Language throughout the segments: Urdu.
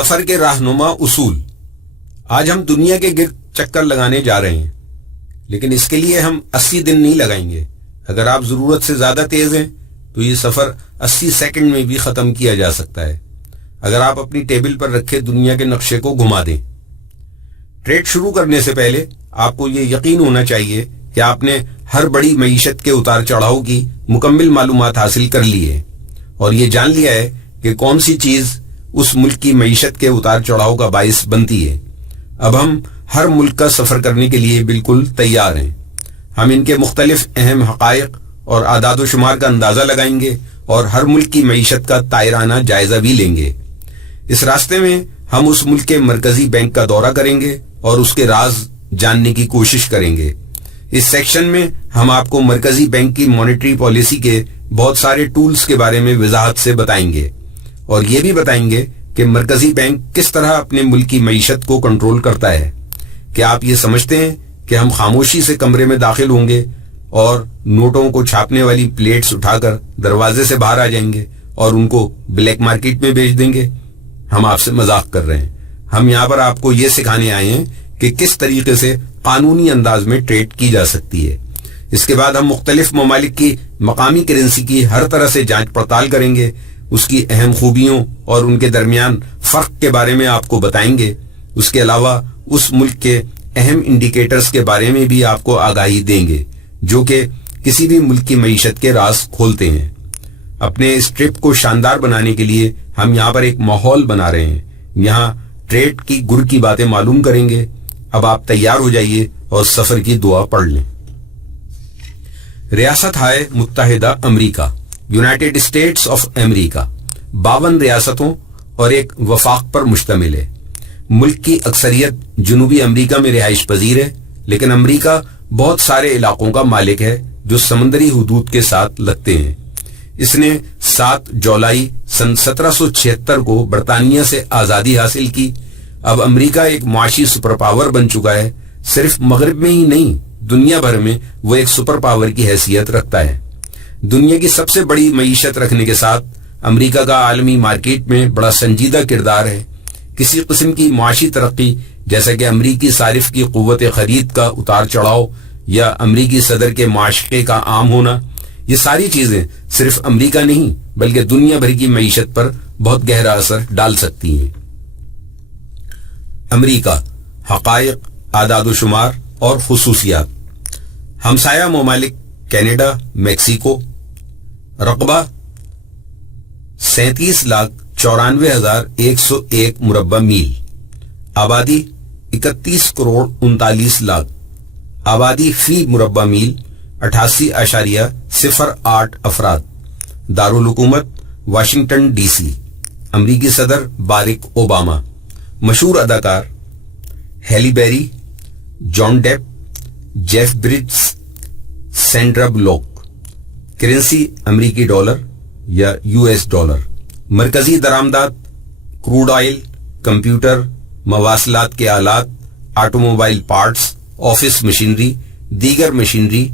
سفر کے رہنما اصول۔ آج ہم دنیا کے گرد چکر لگانے جا رہے ہیں، لیکن اس کے لیے ہم 80 دن نہیں لگائیں گے۔ اگر آپ ضرورت سے زیادہ تیز ہیں تو یہ سفر 80 سیکنڈ میں بھی ختم کیا جا سکتا ہے، اگر آپ اپنی ٹیبل پر رکھے دنیا کے نقشے کو گھما دیں۔ ٹریڈ شروع کرنے سے پہلے آپ کو یہ یقین ہونا چاہیے کہ آپ نے ہر بڑی معیشت کے اتار چڑھاؤ کی مکمل معلومات حاصل کر لی ہے اور یہ جان لیا ہے کہ کون سی چیز اس ملک کی معیشت کے اتار چڑھاؤ کا باعث بنتی ہے۔ اب ہم ہر ملک کا سفر کرنے کے لیے بالکل تیار ہیں۔ ہم ان کے مختلف اہم حقائق اور اعداد و شمار کا اندازہ لگائیں گے اور ہر ملک کی معیشت کا تائرانہ جائزہ بھی لیں گے۔ اس راستے میں ہم اس ملک کے مرکزی بینک کا دورہ کریں گے اور اس کے راز جاننے کی کوشش کریں گے۔ اس سیکشن میں ہم آپ کو مرکزی بینک کی مانیٹری پالیسی کے بہت سارے ٹولز کے بارے میں وضاحت سے بتائیں گے اور یہ بھی بتائیں گے کہ مرکزی بینک کس طرح اپنے ملک کی معیشت کو کنٹرول کرتا ہے۔ کیا آپ یہ سمجھتے ہیں کہ ہم خاموشی سے کمرے میں داخل ہوں گے اور نوٹوں کو چھاپنے والی پلیٹس اٹھا کر دروازے سے باہر آ جائیں گے اور ان کو بلیک مارکیٹ میں بیچ دیں گے؟ ہم آپ سے مذاق کر رہے ہیں۔ ہم یہاں پر آپ کو یہ سکھانے آئے ہیں کہ کس طریقے سے قانونی انداز میں ٹریڈ کی جا سکتی ہے۔ اس کے بعد ہم مختلف ممالک کی مقامی کرنسی کی ہر طرح سے جانچ پڑتال کریں گے، اس کی اہم خوبیوں اور ان کے درمیان فرق کے بارے میں آپ کو بتائیں گے۔ اس کے علاوہ اس ملک کے اہم انڈیکیٹرز کے بارے میں بھی آپ کو آگاہی دیں گے جو کہ کسی بھی ملک کی معیشت کے راز کھولتے ہیں۔ اپنے اس ٹرپ کو شاندار بنانے کے لیے ہم یہاں پر ایک ماحول بنا رہے ہیں۔ یہاں ٹریڈ کی گر کی باتیں معلوم کریں گے۔ اب آپ تیار ہو جائیے اور سفر کی دعا پڑھ لیں۔ ریاست ہائے متحدہ امریکہ، یونائٹڈ اسٹیٹس آف امریکہ 52 ریاستوں اور ایک وفاق پر مشتمل ہے۔ ملک کی اکثریت جنوبی امریکہ میں رہائش پذیر ہے، لیکن امریکہ بہت سارے علاقوں کا مالک ہے جو سمندری حدود کے ساتھ لگتے ہیں۔ اس نے 7 جولائی سن 1776 کو برطانیہ سے آزادی حاصل کی۔ اب امریکہ ایک معاشی سپر پاور بن چکا ہے۔ صرف مغرب میں ہی نہیں، دنیا بھر میں وہ ایک سپر پاور کی حیثیت رکھتا ہے۔ دنیا کی سب سے بڑی معیشت رکھنے کے ساتھ امریکہ کا عالمی مارکیٹ میں بڑا سنجیدہ کردار ہے۔ کسی قسم کی معاشی ترقی جیسا کہ امریکی صارف کی قوت خرید کا اتار چڑھاؤ یا امریکی صدر کے معاشقے کا عام ہونا، یہ ساری چیزیں صرف امریکہ نہیں بلکہ دنیا بھر کی معیشت پر بہت گہرا اثر ڈال سکتی ہیں۔ امریکہ، حقائق، اعداد و شمار اور خصوصیات۔ ہمسایہ ممالک کینیڈا، میکسیکو۔ رقبہ 37,94,101 مربع میل۔ آبادی 31,39,00,000۔ آبادی فی مربع میل 88.08 افراد۔ دارالحکومت واشنگٹن ڈی سی۔ امریکی صدر باراک اوباما۔ مشہور اداکار Halle Berry, John Depp, Jeff Bridges, Sandra Bullock. Currency امریکی ڈالر یا US ڈالر۔ مرکزی درآمدات کروڈ آئل، کمپیوٹر، مواصلات کے آلات، automobile parts, office machinery, دیگر مشینری،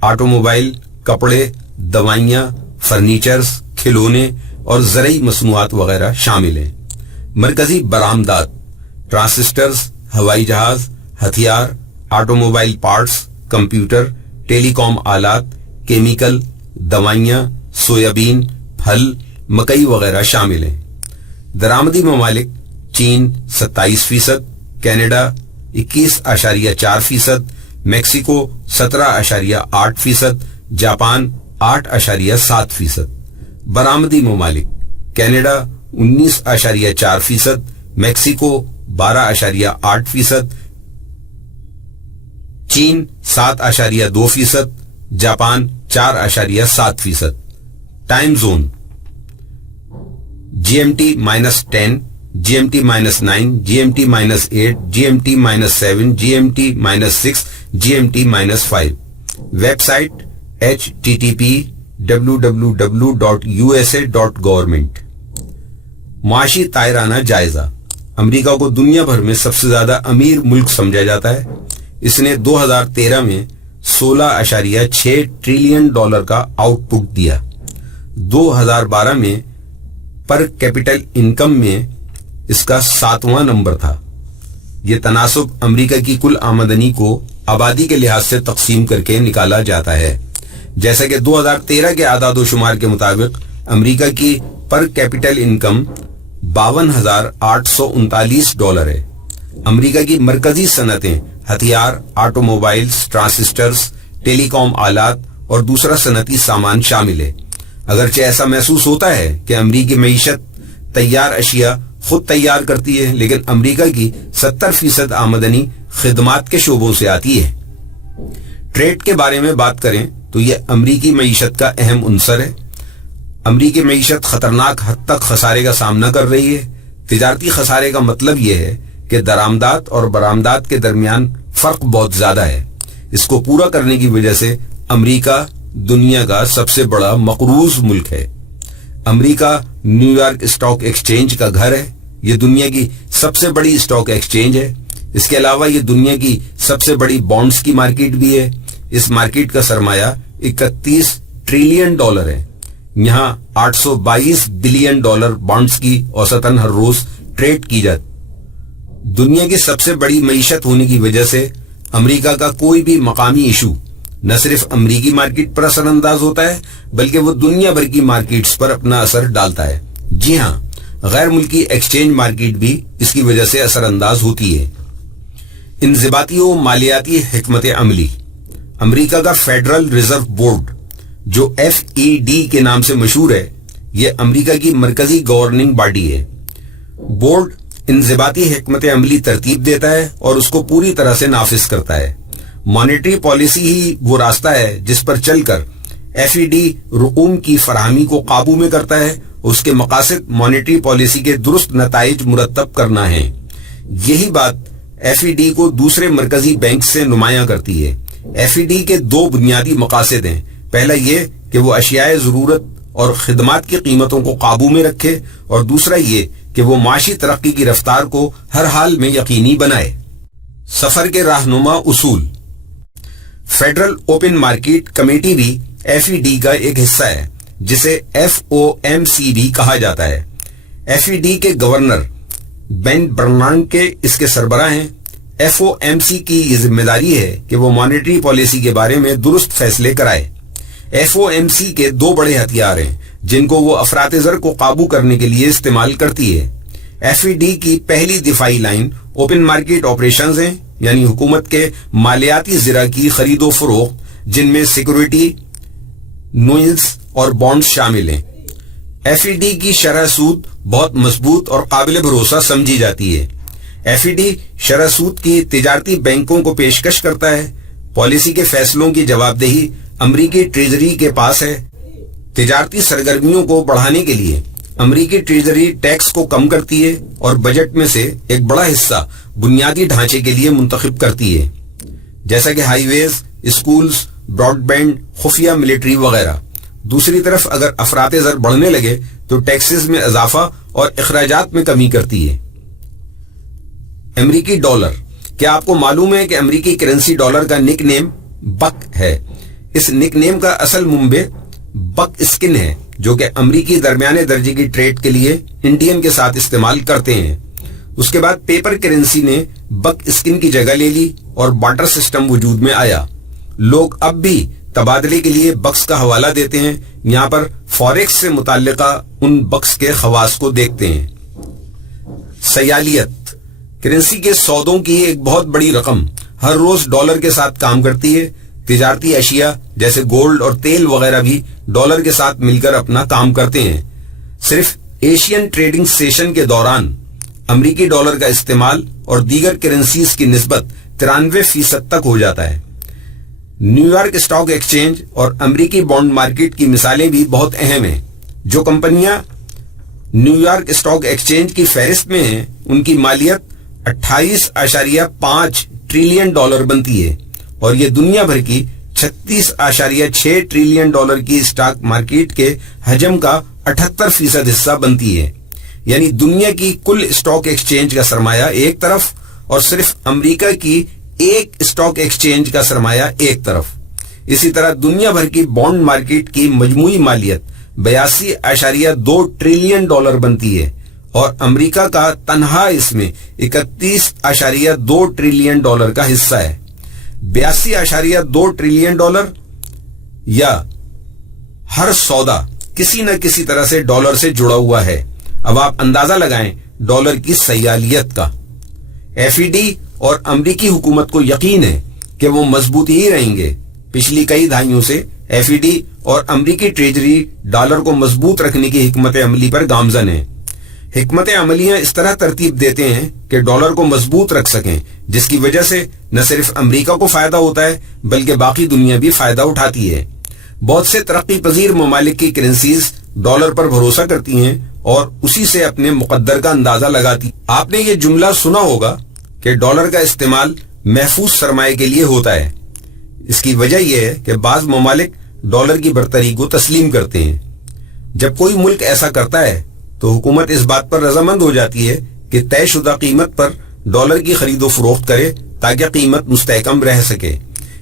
آٹو موبائل، کپڑے، دوائیاں، فرنیچرز، کھلونے اور زرعی مصنوعات وغیرہ شامل ہیں۔ مرکزی برآمدات ٹرانسسٹرز، ہوائی جہاز، ہتھیار، آٹو موبائل پارٹس، کمپیوٹر، ٹیلی کام آلات، کیمیکل، دوائیاں، سویابین، پھل، مکئی وغیرہ شامل ہیں۔ درآمدی ممالک چین 27%، کینیڈا 21.4%، میکسیکو 17.8%، جاپان 8.7%۔ برآمدی ممالک کینیڈا 19.4%، میکسیکو 12.8%، چین 7.2%، Japan 4.7%۔ Time zone GMT -10، GMT -9، GMT -8، GMT -7، GMT -6، GMT -5۔ Website http://www.usa.government۔ معاشی تائرانہ جائزہ۔ امریکہ کو دنیا بھر میں سب سے زیادہ امیر ملک سمجھا جاتا ہے۔ اس نے 2013 میں $16.6 ٹریلین کا آؤٹ پٹ دیا۔ 2012 میں پر کیپٹل انکم میں اس کا 7واں نمبر تھا۔ یہ تناسب امریکہ کی کل آمدنی کو آبادی کے لحاظ سے تقسیم کر کے نکالا جاتا ہے۔ جیسا کہ 2013 کے اعداد و شمار کے مطابق امریکہ کی پر کیپٹل انکم $52,839 ہے۔ امریکہ کی مرکزی صنعتیں ہتھیار، آٹو موبائلز، ٹرانسسٹرز، ٹیلی کام آلات اور دوسرا صنعتی سامان شامل ہے۔ اگرچہ ایسا محسوس ہوتا ہے کہ امریکی معیشت تیار اشیاء خود تیار کرتی ہے، لیکن امریکہ کی 70% آمدنی خدمات کے شعبوں سے آتی ہے۔ ٹریڈ کے بارے میں بات کریں تو یہ امریکی معیشت کا اہم عنصر ہے۔ امریکی معیشت خطرناک حد تک خسارے کا سامنا کر رہی ہے۔ تجارتی خسارے کا مطلب یہ ہے کہ درآمدات اور برآمدات کے درمیان فرق بہت زیادہ ہے۔ اس کو پورا کرنے کی وجہ سے امریکہ دنیا کا سب سے بڑا مقروض ملک ہے۔ امریکہ نیو یارک اسٹاک ایکسچینج کا گھر ہے۔ یہ دنیا کی سب سے بڑی اسٹاک ایکسچینج ہے۔ اس کے علاوہ یہ دنیا کی سب سے بڑی بانڈز کی مارکیٹ بھی ہے۔ اس مارکیٹ کا سرمایہ $31 ٹریلین ہے۔ یہاں $822 بلین بانڈز کی اوسطاً ہر روز ٹریڈ کی جاتی۔ دنیا کی سب سے بڑی معیشت ہونے کی وجہ سے امریکہ کا کوئی بھی مقامی ایشو نہ صرف امریکی مارکیٹ پر اثر انداز ہوتا ہے بلکہ وہ دنیا بھر کی مارکیٹس پر اپنا اثر ڈالتا ہے۔ جی ہاں، غیر ملکی ایکسچینج مارکیٹ بھی اس کی وجہ سے اثر انداز ہوتی ہے۔ انضباطی و مالیاتی حکمت عملی۔ امریکہ کا فیڈرل ریزرو بورڈ جو FED کے نام سے مشہور ہے، یہ امریکہ کی مرکزی گورننگ باڈی ہے۔ بورڈ انضباطی حکمت عملی ترتیب دیتا ہے اور اس کو پوری طرح سے نافذ کرتا ہے۔ مانیٹری پالیسی ہی وہ راستہ ہے جس پر چل کر FED رقوم کی فراہمی کو قابو میں کرتا ہے۔ اس کے مقاصد مانیٹری پالیسی کے درست نتائج مرتب کرنا ہے۔ یہی بات FED کو دوسرے مرکزی بینک سے نمایاں کرتی ہے۔ FED کے 2 بنیادی مقاصد ہیں۔ پہلا یہ کہ وہ اشیاء ضرورت اور خدمات کی قیمتوں کو قابو میں رکھے، اور دوسرا یہ کہ وہ معاشی ترقی کی رفتار کو ہر حال میں یقینی بنائے۔ سفر کے رہنما اصول۔ فیڈرل اوپن مارکیٹ کمیٹی بھی FED کا ایک حصہ ہے، جسے FOMC بھی کہا جاتا ہے۔ FED کے گورنر بین برنانکے اس کے سربراہ ہیں۔ FOMC کی یہ ذمہ داری ہے کہ وہ مانیٹری پالیسی کے بارے میں درست فیصلے کرائے۔ FOMC کے 2 بڑے ہتھیار ہیں جن کو وہ افراط زر کو قابو کرنے کے لیے استعمال کرتی ہے۔ FED کی پہلی دفاعی لائن اوپن مارکیٹ آپریشنز ہیں، یعنی حکومت کے مالیاتی زرہ کی خرید و فروخت، جن میں سیکورٹی، نوئلز اور بانڈز شامل ہیں۔ FED کی شرح سود بہت مضبوط اور قابل بھروسہ سمجھی جاتی ہے۔ FED شرح سود کی تجارتی بینکوں کو پیشکش کرتا ہے۔ پالیسی کے فیصلوں کی جواب دہی امریکی ٹریجری کے پاس ہے۔ تجارتی سرگرمیوں کو بڑھانے کے لیے امریکی ٹریجری ٹیکس کو کم کرتی ہے اور بجٹ میں سے ایک بڑا حصہ بنیادی ڈھانچے کے لیے منتخب کرتی ہے، جیسا کہ ہائی ویز، اسکولز، براڈ بینڈ، خفیہ ملٹری وغیرہ۔ دوسری طرف اگر افراط زر بڑھنے لگے تو ٹیکسز میں اضافہ اور اخراجات میں کمی کرتی ہے۔ امریکی ڈالر۔ کیا آپ کو معلوم ہے کہ امریکی کرنسی ڈالر کا نک نیم بک ہے؟ اس نک نیم کا اصل منبع بک اسکن ہے، جو کہ امریکی درمیانے درجے کی ٹریڈ کے لیے انڈین کے ساتھ استعمال کرتے ہیں۔ اس کے بعد پیپر کرنسی نے بک اسکن کی جگہ لے لی اور بارٹر سسٹم وجود میں آیا۔ لوگ اب بھی تبادلے کے لیے بکس کا حوالہ دیتے ہیں۔ یہاں پر فوریکس سے متعلقہ ان بکس کے خواص کو دیکھتے ہیں۔ سیالیت۔ کرنسی کے سودوں کی ایک بہت بڑی رقم ہر روز ڈالر کے ساتھ کام کرتی ہے۔ تجارتی اشیاء جیسے گولڈ اور تیل وغیرہ بھی ڈالر کے ساتھ مل کر اپنا کام کرتے ہیں۔ صرف ایشین ٹریڈنگ سیشن کے دوران امریکی ڈالر کا استعمال اور دیگر کرنسیز کی نسبت 93% تک ہو جاتا ہے۔ نیو یارک اسٹاک ایکسچینج اور امریکی بانڈ مارکیٹ کی مثالیں بھی بہت اہم ہیں۔ جو کمپنیاں نیو یارک اسٹاک ایکسچینج کی فہرست میں ہیں، ان کی مالیت $28.5 ٹریلین بنتی ہے، اور یہ دنیا بھر کی $36.6 ٹریلین کی اسٹاک مارکیٹ کے حجم کا 78% حصہ بنتی ہے۔ یعنی دنیا کی کل اسٹاک ایکسچینج کا سرمایہ ایک طرف اور صرف امریکہ کی ایک اسٹاک ایکسچینج کا سرمایہ ایک طرف۔ اسی طرح دنیا بھر کی بانڈ مارکیٹ کی مجموعی مالیت $82.2 ٹریلین بنتی ہے، اور امریکہ کا تنہا اس میں 31.2 ٹریلین ڈالر کا حصہ ہے. 82.2 ٹریلین ڈالر یا ہر سودا کسی نہ کسی طرح سے ڈالر سے جڑا ہوا ہے. اب آپ اندازہ لگائیں ڈالر کی سیالیت کا. FED اور امریکی حکومت کو یقین ہے کہ وہ مضبوط ہی رہیں گے. پچھلی کئی دہائیوں سے FED اور امریکی ٹریجری ڈالر کو مضبوط رکھنے کی حکمت عملی پر گامزن ہیں. حکمت عملیاں اس طرح ترتیب دیتے ہیں کہ ڈالر کو مضبوط رکھ سکیں، جس کی وجہ سے نہ صرف امریکہ کو فائدہ ہوتا ہے بلکہ باقی دنیا بھی فائدہ اٹھاتی ہے. بہت سے ترقی پذیر ممالک کی کرنسیز ڈالر پر بھروسہ کرتی ہیں اور اسی سے اپنے مقدر کا اندازہ لگاتی. آپ نے یہ جملہ سنا ہوگا کہ ڈالر کا استعمال محفوظ سرمایہ کے لیے ہوتا ہے. اس کی وجہ یہ ہے کہ بعض ممالک ڈالر کی برتری کو تسلیم کرتے ہیں. جب کوئی ملک ایسا کرتا ہے تو حکومت اس بات پر رضامند ہو جاتی ہے کہ طے شدہ قیمت پر ڈالر کی خرید و فروخت کرے تاکہ قیمت مستحکم رہ سکے.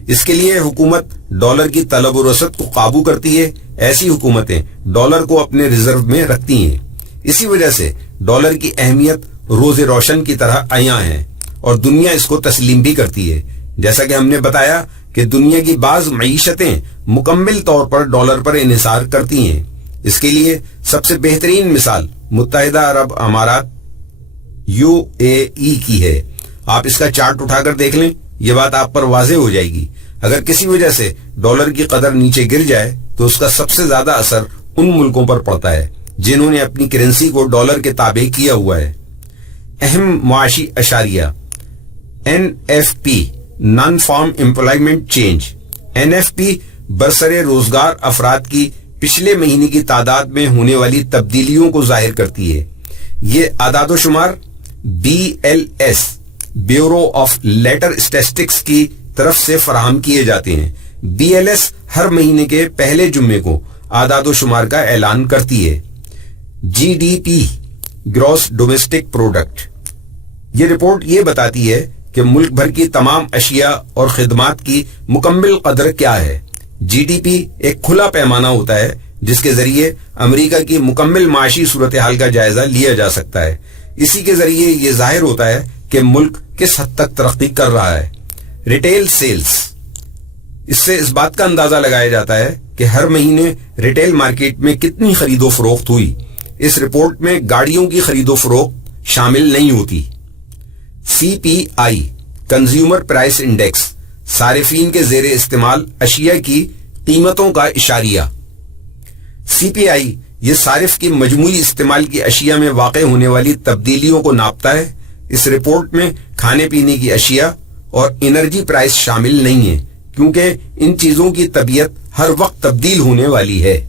اس کے لیے حکومت ڈالر کی طلب و رسد کو قابو کرتی ہے. ایسی حکومتیں ڈالر کو اپنے ریزرو میں رکھتی ہیں. اسی وجہ سے ڈالر کی اہمیت روز روشن کی طرح عیاں ہے اور دنیا اس کو تسلیم بھی کرتی ہے. جیسا کہ ہم نے بتایا کہ دنیا کی بعض معیشتیں مکمل طور پر ڈالر پر انحصار کرتی ہیں. اس کے لیے سب سے بہترین مثال متحدہ عرب امارات UAE کی ہے. آپ اس کا چارٹ اٹھا کر دیکھ لیں، یہ بات آپ پر واضح ہو جائے گی. اگر کسی وجہ سے ڈالر کی قدر نیچے گر جائے تو اس کا سب سے زیادہ اثر ان ملکوں پر پڑتا ہے جنہوں نے اپنی کرنسی کو ڈالر کے تابع کیا ہوا ہے. اہم معاشی اشاریہ NFP naan form employment change. NFP برسر روزگار افراد کی پچھلے مہینے کی تعداد میں ہونے والی تبدیلیوں کو ظاہر کرتی ہے. یہ اعداد و شمار BLS بیورو آف لیٹر اسٹیٹسٹکس کی طرف سے فراہم کیے جاتے ہیں. BLS ہر مہینے کے پہلے جمعے کو اعداد و شمار کا اعلان کرتی ہے. GDP gross domestic product. یہ رپورٹ یہ بتاتی ہے کہ ملک بھر کی تمام اشیاء اور خدمات کی مکمل قدر کیا ہے. GDP ایک کھلا پیمانہ ہوتا ہے جس کے ذریعے امریکہ کی مکمل معاشی صورتحال کا جائزہ لیا جا سکتا ہے. اسی کے ذریعے یہ ظاہر ہوتا ہے کہ ملک کس حد تک ترقی کر رہا ہے. Retail sales. اس سے اس بات کا اندازہ لگایا جاتا ہے کہ ہر مہینے ریٹیل مارکیٹ میں کتنی خرید و فروخت ہوئی. اس رپورٹ میں گاڑیوں کی خرید و فروخت شامل نہیں ہوتی. CPI کنزیومر پرائس انڈیکس صارفین کے زیر استعمال اشیاء کی قیمتوں کا اشاریہ. CPI یہ صارف کی مجموعی استعمال کی اشیاء میں واقع ہونے والی تبدیلیوں کو ناپتا ہے. اس رپورٹ میں کھانے پینے کی اشیاء اور انرجی پرائس شامل نہیں ہیں کیونکہ ان چیزوں کی طبیعت ہر وقت تبدیل ہونے والی ہے.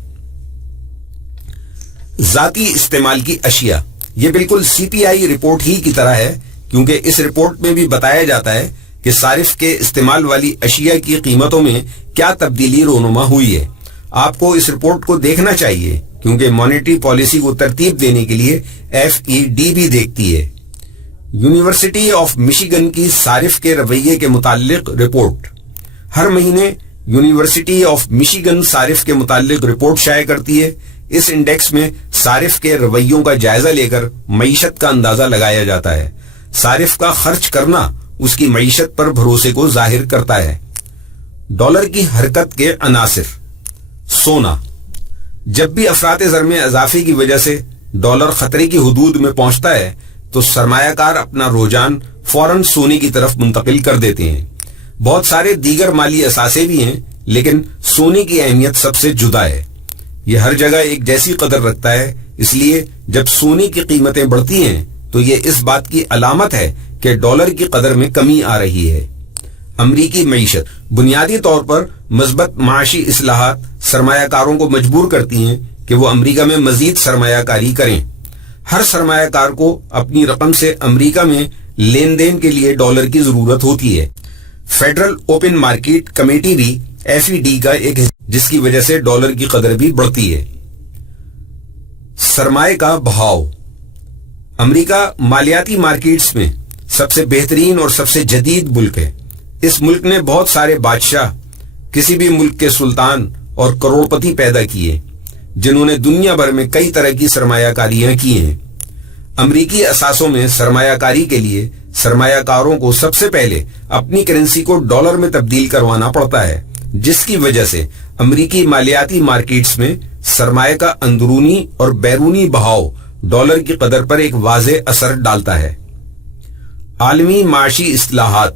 ذاتی استعمال کی اشیاء. یہ بالکل CPI رپورٹ ہی کی طرح ہے کیونکہ اس رپورٹ میں بھی بتایا جاتا ہے کہ صارف کے استعمال والی اشیاء کی قیمتوں میں کیا تبدیلی رونما ہوئی ہے. آپ کو اس رپورٹ کو دیکھنا چاہیے کیونکہ مانیٹری پالیسی کو ترتیب دینے کے لیے FED بھی دیکھتی ہے. یونیورسٹی آف مشیگن کی صارف کے رویے کے متعلق رپورٹ. ہر مہینے یونیورسٹی آف مشیگن صارف کے متعلق رپورٹ شائع کرتی ہے. اس انڈیکس میں صارف کے رویوں کا جائزہ لے کر معیشت کا اندازہ لگایا جاتا ہے. صارف کا خرچ کرنا اس کی معیشت پر بھروسے کو ظاہر کرتا ہے. ڈالر کی حرکت کے عناصر. سونا. جب بھی افراط زر میں اضافے کی وجہ سے ڈالر خطرے کی حدود میں پہنچتا ہے تو سرمایہ کار اپنا رجحان فوراً سونے کی طرف منتقل کر دیتے ہیں. بہت سارے دیگر مالی اثاثے بھی ہیں لیکن سونے کی اہمیت سب سے جدا ہے. یہ ہر جگہ ایک جیسی قدر رکھتا ہے. اس لیے جب سونے کی قیمتیں بڑھتی ہیں تو یہ اس بات کی علامت ہے کہ ڈالر کی قدر میں کمی آ رہی ہے. امریکی معیشت. بنیادی طور پر مثبت معاشی اصلاحات سرمایہ کاروں کو مجبور کرتی ہیں کہ وہ امریکہ میں مزید سرمایہ کاری کریں. ہر سرمایہ کار کو اپنی رقم سے امریکہ میں لین دین کے لیے ڈالر کی ضرورت ہوتی ہے. فیڈرل اوپن مارکیٹ کمیٹی بھی FED کا ایک جس کی وجہ سے ڈالر کی قدر بھی بڑھتی ہے. سرمایہ کا بہاؤ. امریکہ مالیاتی مارکیٹس میں سب سے بہترین اور سب سے جدید ملک ہے. اس ملک نے بہت سارے بادشاہ، کسی بھی ملک کے سلطان اور کروڑپتی پیدا کیے جنہوں نے دنیا بھر میں کئی طرح کی سرمایہ کاریاں کی ہیں. امریکی اثاثوں میں سرمایہ کاری کے لیے سرمایہ کاروں کو سب سے پہلے اپنی کرنسی کو ڈالر میں تبدیل کروانا پڑتا ہے، جس کی وجہ سے امریکی مالیاتی مارکیٹس میں سرمایہ کا اندرونی اور بیرونی بہاؤ ڈالر کی قدر پر ایک واضح اثر ڈالتا ہے۔ عالمی معاشی اصلاحات۔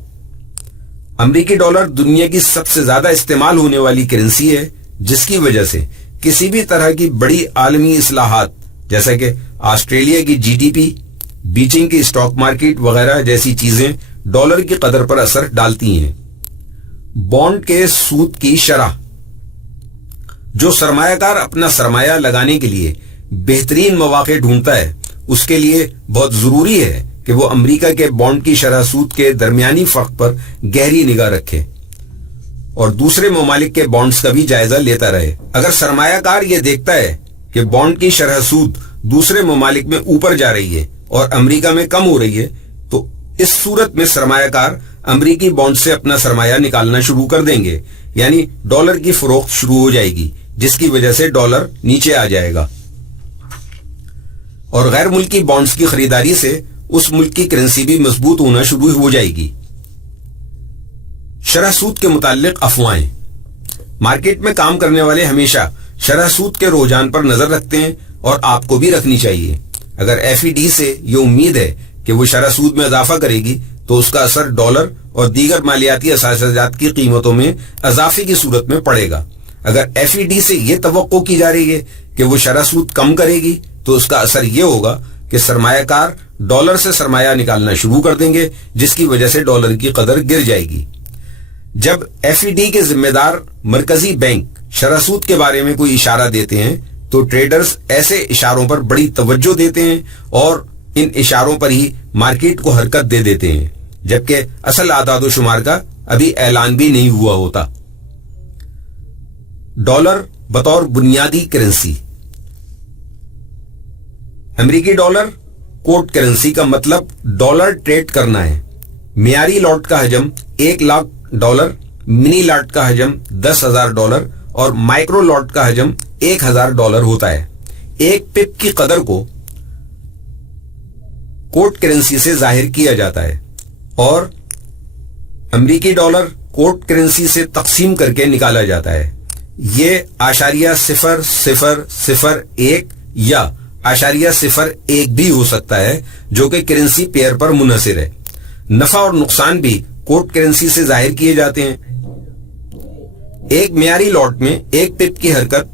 امریکی ڈالر دنیا کی سب سے زیادہ استعمال ہونے والی کرنسی ہے، جس کی وجہ سے کسی بھی طرح کی بڑی عالمی اصلاحات جیسا کہ آسٹریلیا کی جی ڈی پی، بیجنگ کی اسٹاک مارکیٹ وغیرہ جیسی چیزیں ڈالر کی قدر پر اثر ڈالتی ہیں۔ بانڈ کے سود کی شرح۔ جو سرمایہ کار اپنا سرمایہ لگانے کے لیے بہترین مواقع ڈھونڈتا ہے، اس کے لیے بہت ضروری ہے کہ وہ امریکہ کے بانڈ کی شرح سود کے درمیانی فرق پر گہری نگاہ رکھے اور دوسرے ممالک کے بانڈز کا بھی جائزہ لیتا رہے۔ اگر سرمایہ کار یہ دیکھتا ہے کہ بانڈ کی شرح سود دوسرے ممالک میں اوپر جا رہی ہے اور امریکہ میں کم ہو رہی ہے، تو اس صورت میں سرمایہ کار امریکی بانڈ سے اپنا سرمایہ نکالنا شروع کر دیں گے، یعنی ڈالر کی فروخت شروع ہو جائے گی، جس کی وجہ سے ڈالر نیچے آ جائے گا اور غیر ملکی بانڈز کی خریداری سے اس ملک کی کرنسی بھی مضبوط ہونا شروع ہو جائے گی۔ شرح سود کے متعلق افواہیں۔ مارکیٹ میں کام کرنے والے ہمیشہ شرح سود کے رجحان پر نظر رکھتے ہیں اور آپ کو بھی رکھنی چاہیے۔ اگر ایف ای ڈی سے یہ امید ہے کہ وہ شرح سود میں اضافہ کرے گی تو اس کا اثر ڈالر اور دیگر مالیاتی اثاثہ جات کی قیمتوں میں اضافے کی صورت میں پڑے گا۔ اگر ایف ای ڈی سے یہ توقع کی جا رہی ہے کہ وہ شرح سود کم کرے گی تو اس کا اثر یہ ہوگا کہ سرمایہ کار ڈالر سے سرمایہ نکالنا شروع کر دیں گے، جس کی وجہ سے ڈالر کی قدر گر جائے گی۔ جب ایف ای ڈی کے ذمہ دار مرکزی بینک شرح سود کے بارے میں کوئی اشارہ دیتے ہیں تو ٹریڈرز ایسے اشاروں پر بڑی توجہ دیتے ہیں اور ان اشاروں پر ہی مارکیٹ کو حرکت دے دیتے ہیں، جبکہ اصل اعداد و شمار کا ابھی اعلان بھی نہیں ہوا ہوتا۔ ڈالر بطور بنیادی کرنسی۔ امریکی ڈالر کوٹ کرنسی کا مطلب ڈالر ٹریڈ کرنا ہے۔ معیاری لاٹ کا حجم 1,00,000 ڈالر، منی لاٹ کا حجم 10,000 ڈالر اور مائکرو لاٹ کا حجم 1,000 ڈالر ہوتا ہے۔ ایک پپ کی قدر کو کوٹ کرنسی سے ظاہر کیا جاتا ہے اور امریکی ڈالر کوٹ کرنسی سے تقسیم کر کے نکالا جاتا ہے۔ یہ .0001 یا .01 بھی ہو سکتا ہے، جو کہ کرنسی پیئر پر منحصر ہے۔ نفع اور نقصان بھی کوٹ کرنسی سے ظاہر کیے جاتے ہیں۔ ایک معیاری لاٹ میں ایک پپ کی حرکت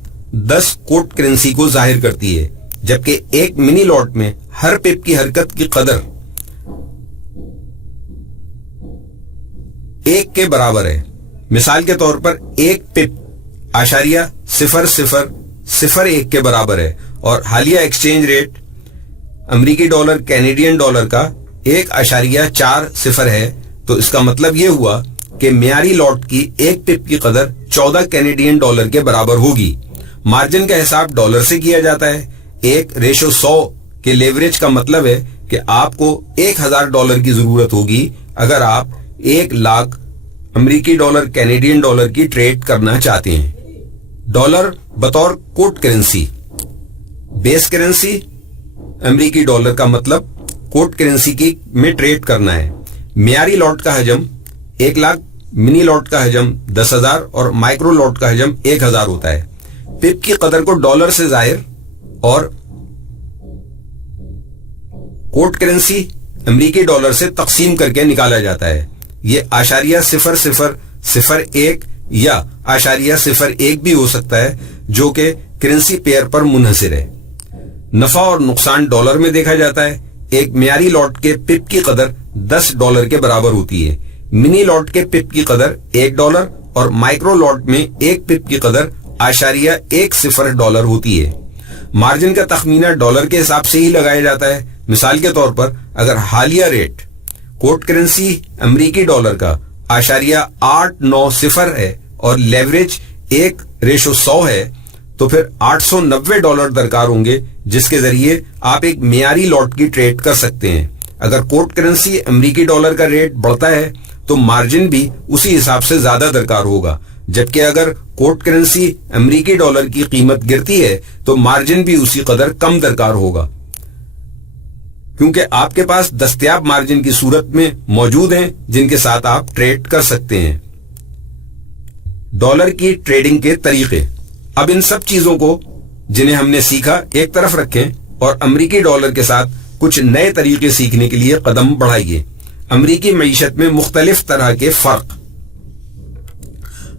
10 کوٹ کرنسی کو ظاہر کرتی ہے، جبکہ ایک منی لاٹ میں ہر پپ کی حرکت کی قدر 1 کے برابر ہے۔ مثال کے طور پر ایک پپ .0001 کے برابر ہے اور حالیہ ایکسچینج ریٹ امریکی ڈالر کینیڈین ڈالر کا 1.40 ہے، تو اس کا مطلب یہ ہوا کہ معیاری لاٹ کی ایک پپ کی قدر 14 کینیڈین ڈالر کے برابر ہوگی۔ مارجن کا حساب ڈالر سے کیا جاتا ہے۔ 1:100 کے لیوریج کا مطلب ہے کہ آپ کو 1,000 ڈالر کی ضرورت ہوگی اگر آپ 1,00,000 امریکی ڈالر کینیڈین ڈالر کی ٹریڈ کرنا چاہتے ہیں۔ ڈالر بطور کوٹ کرنسی۔ بیس کرنسی امریکی ڈالر کا مطلب کوٹ کرنسی کی میں ٹریڈ کرنا ہے۔ معیاری لاٹ کا حجم 1,00,000، منی لاٹ کا حجم 10,000 اور مائکرو لاٹ کا حجم 1,000 ہوتا ہے۔ پپ کی قدر کو ڈالر سے ظاہر اور کوٹ کرنسی امریکی ڈالر سے تقسیم کر کے نکالا جاتا ہے۔ یہ .0001 یا .01 بھی ہو سکتا ہے، جو کہ کرنسی پیئر پر منحصر ہے۔ نفع اور نقصان ڈالر میں دیکھا جاتا ہے۔ ایک معیاری لاٹ کے پپ کی قدر 10 ڈالر کے برابر ہوتی ہے۔ منی لاٹ کے پپ کی قدر 1 ڈالر اور مائکرو لاٹ میں ایک پپ کی قدر .10 ڈالر ہوتی ہے۔ مارجن کا تخمینہ ڈالر کے حساب سے ہی لگایا جاتا ہے۔ مثال کے طور پر اگر حالیہ ریٹ کوٹ کرنسی امریکی ڈالر کا .890 ہے اور لیوریج 1:100 ہے تو پھر $890 درکار ہوں گے، جس کے ذریعے آپ ایک معیاری لاٹ کی ٹریڈ کر سکتے ہیں۔ اگر کوٹ کرنسی امریکی ڈالر کا ریٹ بڑھتا ہے تو مارجن بھی اسی حساب سے زیادہ درکار ہوگا، جبکہ اگر کوٹ کرنسی امریکی ڈالر کی قیمت گرتی ہے تو مارجن بھی اسی قدر کم درکار ہوگا۔ کیونکہ آپ کے پاس دستیاب مارجن کی صورت میں موجود ہیں جن کے ساتھ آپ ٹریڈ کر سکتے ہیں۔ ڈالر کی ٹریڈنگ کے طریقے۔ اب ان سب چیزوں کو جنہیں ہم نے سیکھا ایک طرف رکھیں اور امریکی ڈالر کے ساتھ کچھ نئے طریقے سیکھنے کے لیے قدم بڑھائیے۔ امریکی معیشت میں مختلف طرح کے فرق۔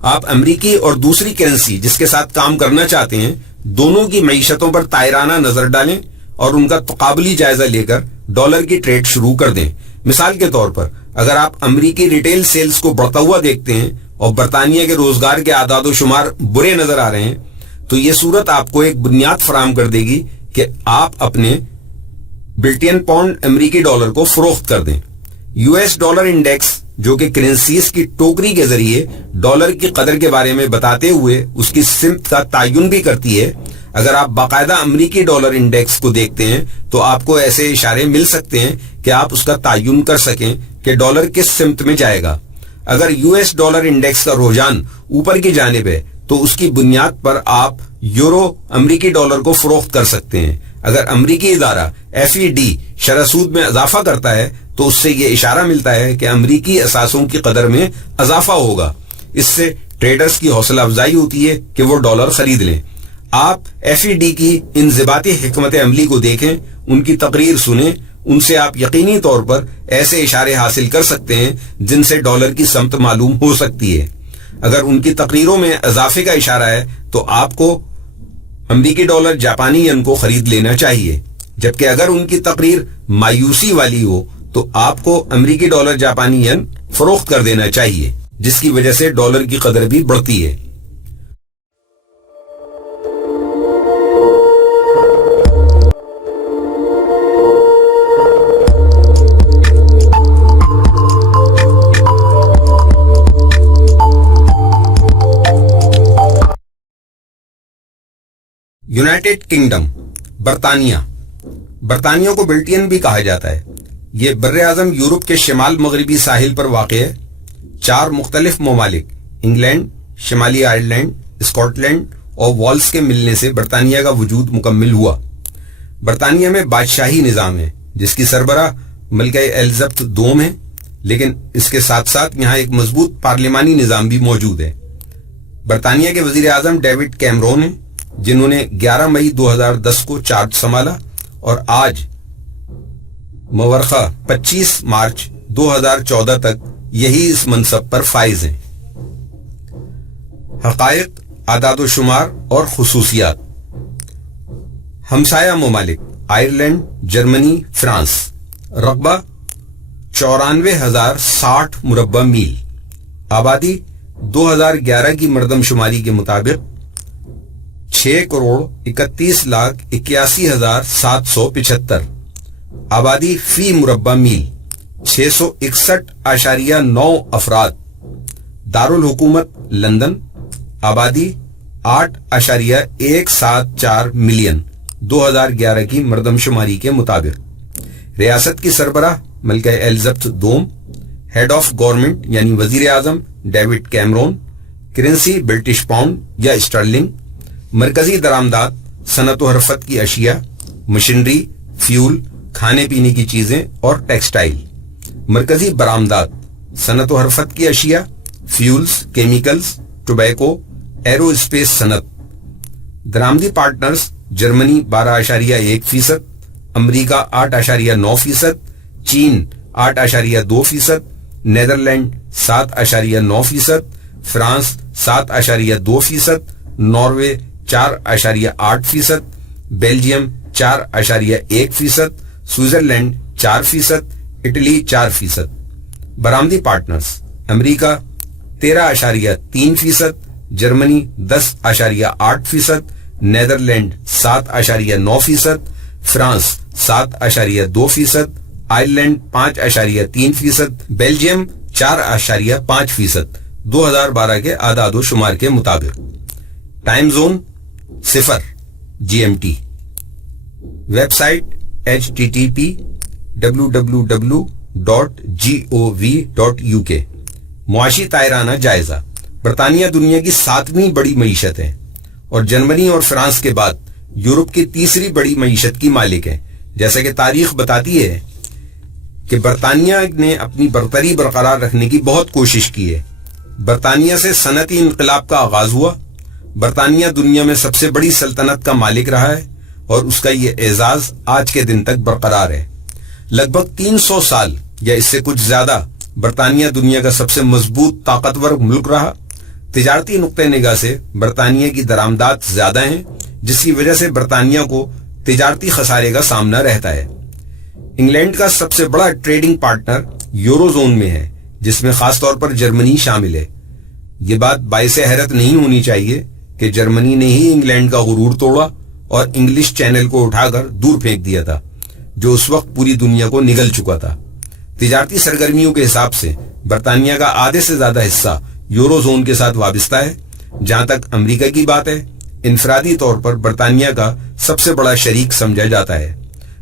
آپ امریکی اور دوسری کرنسی جس کے ساتھ کام کرنا چاہتے ہیں دونوں کی معیشتوں پر طائرانہ نظر ڈالیں اور ان کا تقابلی جائزہ لے کر ڈالر کی ٹریڈ شروع کر دیں۔ مثال کے طور پر اگر آپ امریکی ریٹیل سیلز کو بڑھتا ہوا دیکھتے ہیں اور برطانیہ کے روزگار کے اعداد و شمار برے نظر آ رہے ہیں تو یہ صورت آپ کو ایک بنیاد فراہم کر دے گی کہ آپ اپنے بلٹین پاؤنڈ امریکی ڈالر کو فروخت کر دیں۔ یو ایس ڈالر انڈیکس جو کہ کرنسیز کی ٹوکری کے ذریعے ڈالر کی قدر کے بارے میں بتاتے ہوئے اس کی سمت کا تعین بھی کرتی ہے، اگر آپ باقاعدہ امریکی ڈالر انڈیکس کو دیکھتے ہیں تو آپ کو ایسے اشارے مل سکتے ہیں کہ آپ اس کا تعین کر سکیں کہ ڈالر کس سمت میں جائے گا۔ اگر یو ایس ڈالر انڈیکس کا رجحان اوپر کی جانب ہے تو اس کی بنیاد پر آپ یورو امریکی ڈالر کو فروخت کر سکتے ہیں۔ اگر امریکی ادارہ FED شرح سود میں اضافہ کرتا ہے تو اس سے یہ اشارہ ملتا ہے کہ امریکی اثاثوں کی قدر میں اضافہ ہوگا۔ اس سے ٹریڈرز کی حوصلہ افزائی ہوتی ہے کہ وہ ڈالر خرید لیں۔ آپ FED کی انضباطی حکمت عملی کو دیکھیں، ان کی تقریر سنیں، ان سے آپ یقینی طور پر ایسے اشارے حاصل کر سکتے ہیں جن سے ڈالر کی سمت معلوم ہو سکتی ہے۔ اگر ان کی تقریروں میں اضافے کا اشارہ ہے تو آپ کو امریکی ڈالر جاپانی ین کو خرید لینا چاہیے، جبکہ اگر ان کی تقریر مایوسی والی ہو تو آپ کو امریکی ڈالر جاپانی ین فروخت کر دینا چاہیے، جس کی وجہ سے ڈالر کی قدر بھی بڑھتی ہے۔ یونائٹڈ کنگڈم، برطانیہ کو بلٹین بھی کہا جاتا ہے۔ یہ بر اعظم یورپ کے شمال مغربی ساحل پر واقع ہے۔ 4 مختلف ممالک انگلینڈ، شمالی آئرلینڈ، اسکاٹ لینڈ اور والز کے ملنے سے برطانیہ کا وجود مکمل ہوا۔ برطانیہ میں بادشاہی نظام ہے جس کی سربراہ ملکہ ایلزبتھ دوم ہے، لیکن اس کے ساتھ ساتھ یہاں ایک مضبوط پارلیمانی نظام بھی موجود ہے۔ برطانیہ کے وزیر اعظم ڈیوڈ کیمرون ہیں جنہوں نے 11 مئی 2010 کو چارج سنبھالا اور آج مورخہ 25 مارچ 2014 تک یہی اس منصب پر فائز ہیں۔ حقائق، اعداد و شمار اور خصوصیات۔ ہمسایہ ممالک آئرلینڈ، جرمنی، فرانس۔ رقبہ 94,060 مربع میل۔ آبادی 2011 کی مردم شماری کے مطابق 6,31,81,775۔ آبادی فی مربع میل 661.9 افراد۔ دارالحکومت لندن۔ آبادی 8.174 ملین 2011 کی مردم شماری کے مطابق۔ ریاست کی سربراہ ملکہ ایلزبتھ دوم۔ ہیڈ آف گورنمنٹ یعنی وزیر اعظم David Cameron. Currency British pound یا اسٹرلنگ۔ مرکزی درآمدات صنعت و حرفت کی اشیاء، مشینری، فیول، کھانے پینے کی چیزیں اور ٹیکسٹائل۔ مرکزی برآمدات صنعت و حرفت کی اشیاء، fuels, chemicals, tobacco, aerospace صنعت۔ درآمدی پارٹنرز جرمنی 12.1%، امریکہ 8.9%، چین 8.2%، Netherland 7.9%، France 7.2%، Norway 4.8%، Belgium 4.1%، Switzerland 4%، Italy 4%۔ برآمدی پارٹنرز امریکہ 13.3%، جرمنی 10.8%، نیدرلینڈ 7.9%، فرانس 7.2%، آئرلینڈ 5.3%، بیلجیم 4.5%۔ 2012 کے اعداد و شمار کے مطابق۔ Time zone 0 GMT۔ Website http://www.gov.uk۔ معاشی طائرانہ جائزہ۔ برطانیہ دنیا کی 7ویں بڑی معیشت ہے اور جرمنی اور فرانس کے بعد یورپ کی تیسری بڑی معیشت کی مالک ہے۔ جیسا کہ تاریخ بتاتی ہے کہ برطانیہ نے اپنی برتری برقرار رکھنے کی بہت کوشش کی ہے۔ برطانیہ سے صنعتی انقلاب کا آغاز ہوا۔ برطانیہ دنیا میں سب سے بڑی سلطنت کا مالک رہا ہے اور اس کا یہ اعزاز آج کے دن تک برقرار ہے۔ لگ بھگ 300 سال یا اس سے کچھ زیادہ برطانیہ دنیا کا سب سے مضبوط طاقتور ملک رہا۔ تجارتی نقطہ نگاہ سے برطانیہ کی درآمدات زیادہ ہیں، جس کی وجہ سے برطانیہ کو تجارتی خسارے کا سامنا رہتا ہے۔ انگلینڈ کا سب سے بڑا ٹریڈنگ پارٹنر یورو زون میں ہے، جس میں خاص طور پر جرمنی شامل ہے۔ یہ بات باعث حیرت نہیں ہونی چاہیے کہ جرمنی نے ہی انگلینڈ کا غرور توڑا اور انگلش چینل کو اٹھا کر دور پھینک دیا تھا، جو اس وقت پوری دنیا کو نگل چکا تھا۔ تجارتی سرگرمیوں کے حساب سے برطانیہ کا آدھے سے زیادہ حصہ یورو زون کے ساتھ وابستہ ہے۔ جہاں تک امریکہ کی بات ہے، انفرادی طور پر برطانیہ کا سب سے بڑا شریک سمجھا جاتا ہے۔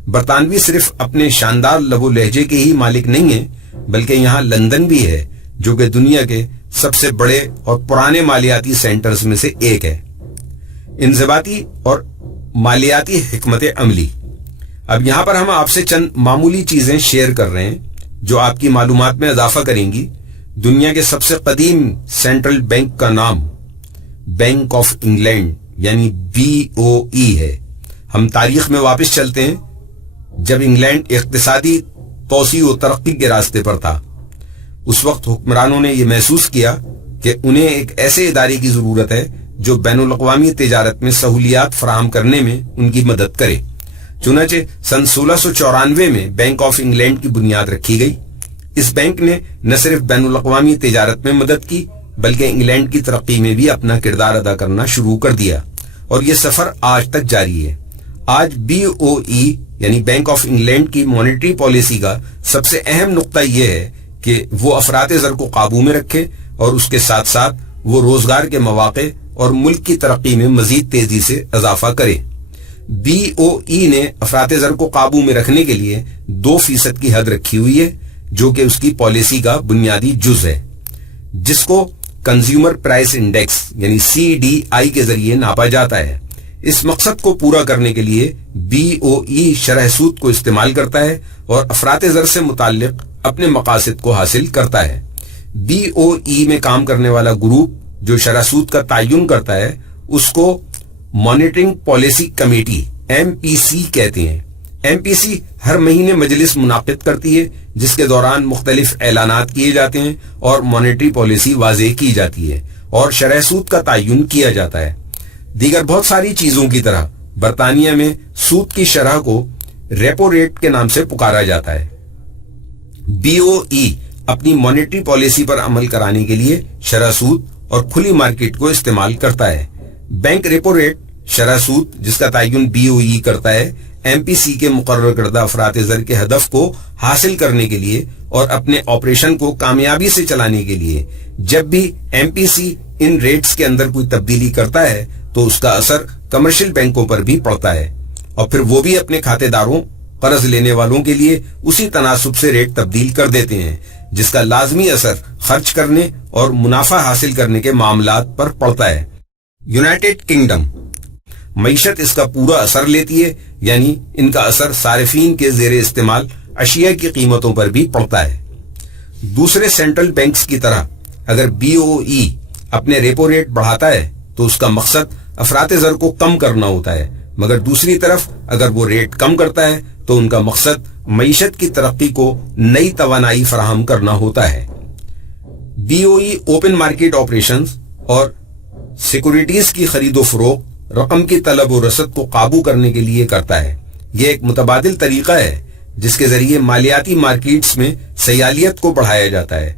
برطانوی صرف اپنے شاندار لب و لہجے کے ہی مالک نہیں ہیں، بلکہ یہاں لندن بھی ہے، جو کہ دنیا کے سب سے بڑے اور پرانے مالیاتی سینٹرز میں سے ایک ہے۔ انضباطی اور مالیاتی حکمت عملی۔ اب یہاں پر ہم آپ سے چند معمولی چیزیں شیئر کر رہے ہیں جو آپ کی معلومات میں اضافہ کریں گی۔ دنیا کے سب سے قدیم سینٹرل بینک کا نام بینک آف انگلینڈ یعنی BOE ہے۔ ہم تاریخ میں واپس چلتے ہیں جب انگلینڈ اقتصادی توسیع و ترقی کے راستے پر تھا۔ اس وقت حکمرانوں نے یہ محسوس کیا کہ انہیں ایک ایسے ادارے کی ضرورت ہے جو بین الاقوامی تجارت میں سہولیات فراہم کرنے میں ان کی مدد کرے۔ چنانچہ سن 1694 میں بینک آف انگلینڈ کی بنیاد رکھی گئی۔ اس بینک نے نہ صرف بین الاقوامی تجارت میں مدد کی بلکہ انگلینڈ کی ترقی میں بھی اپنا کردار ادا کرنا شروع کر دیا، اور یہ سفر آج تک جاری ہے۔ آج BOE یعنی بینک آف انگلینڈ کی مانیٹری پالیسی کا سب سے اہم نقطہ یہ ہے کہ وہ افراط زر کو قابو میں رکھے اور اس کے ساتھ ساتھ وہ روزگار کے مواقع اور ملک کی ترقی میں مزید تیزی سے اضافہ کرے۔ BOE نے افراط زر کو قابو میں رکھنے کے لیے 2% کی حد رکھی ہوئی ہے، جو کہ اس کی پالیسی کا بنیادی جز ہے، جس کو کنزیومر پرائس انڈیکس یعنی CDI کے ذریعے ناپا جاتا ہے۔ اس مقصد کو پورا کرنے کے لیے BOE شرح سود کو استعمال کرتا ہے اور افراط زر سے متعلق اپنے مقاصد کو حاصل کرتا ہے۔ BOE میں کام کرنے والا گروپ جو شرح سود کا تعین کرتا ہے، اس کو مانیٹرنگ پالیسی کمیٹی MPC کہتے ہیں۔ MPC ہر مہینے مجلس منعقد کرتی ہے، جس کے دوران مختلف اعلانات کیے جاتے ہیں اور مانیٹری پالیسی واضح کی جاتی ہے اور شرح سود کا تعین کیا جاتا ہے۔ دیگر بہت ساری چیزوں کی طرح برطانیہ میں سود کی شرح کو ریپو ریٹ کے نام سے پکارا جاتا ہے۔ BOE اپنی مانیٹری پالیسی پر عمل کرانے کے لیے شرح سود اور کھلی مارکیٹ کو استعمال کرتا ہے۔ بینک ریپو ریٹ شرح سود جس کا تعین BOE کرتا ہے، MPC کے مقرر کردہ افراط زر کے ہدف کو حاصل کرنے کے لیے اور اپنے آپریشن کو کامیابی سے چلانے کے لیے جب بھی MPC ان ریٹس کے اندر کوئی تبدیلی کرتا ہے تو اس کا اثر کمرشل بینکوں پر بھی پڑتا ہے، اور پھر وہ بھی اپنے کھاتے داروں قرض لینے والوں کے لیے اسی تناسب سے ریٹ تبدیل کر دیتے ہیں، جس کا لازمی اثر خرچ کرنے اور منافع حاصل کرنے کے معاملات پر پڑتا ہے۔ یونائٹڈ کنگڈم معیشت اس کا پورا اثر لیتی ہے، یعنی ان کا اثر صارفین کے زیر استعمال اشیاء کی قیمتوں پر بھی پڑتا ہے۔ دوسرے سینٹرل بینکس کی طرح اگر BOE اپنے ریپو ریٹ بڑھاتا ہے تو اس کا مقصد افراط زر کو کم کرنا ہوتا ہے، مگر دوسری طرف اگر وہ ریٹ کم کرتا ہے تو ان کا مقصد معیشت کی ترقی کو نئی توانائی فراہم کرنا ہوتا ہے۔ BOE اوپن مارکیٹ آپریشنز اور سیکورٹیز کی خرید و فروخت رقم کی طلب و رسد کو قابو کرنے کے لیے کرتا ہے۔ یہ ایک متبادل طریقہ ہے جس کے ذریعے مالیاتی مارکیٹس میں سیالیت کو بڑھایا جاتا ہے۔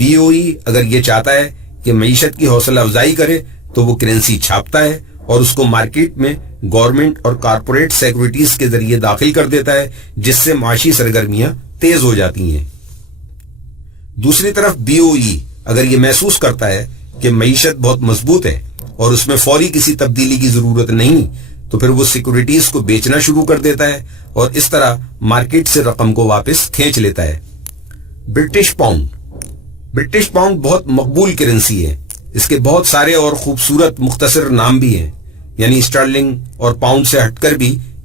BOE اگر یہ چاہتا ہے کہ معیشت کی حوصلہ افزائی کرے تو وہ کرنسی چھاپتا ہے اور اس کو مارکیٹ میں گورنمنٹ اور کارپوریٹ سیکورٹیز کے ذریعے داخل کر دیتا ہے، جس سے معاشی سرگرمیاں تیز ہو جاتی ہیں۔ دوسری طرف BOE اگر یہ محسوس کرتا ہے کہ معیشت بہت مضبوط ہے اور اس میں فوری کسی تبدیلی کی ضرورت نہیں تو پھر وہ سیکورٹیز کو بیچنا شروع کر دیتا ہے اور اس طرح مارکیٹ سے رقم کو واپس کھینچ لیتا ہے۔ برٹش پاؤنڈ بہت مقبول کرنسی ہے۔ اس کے بہت سارے اور خوبصورت مختصر نام بھی ہیں، یعنی اسٹرلنگ اور پاؤنڈ سے ہٹ کر بھی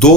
2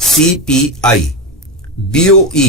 CPI, BOE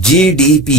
GDP,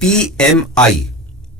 PMI,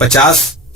50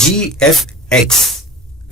GFX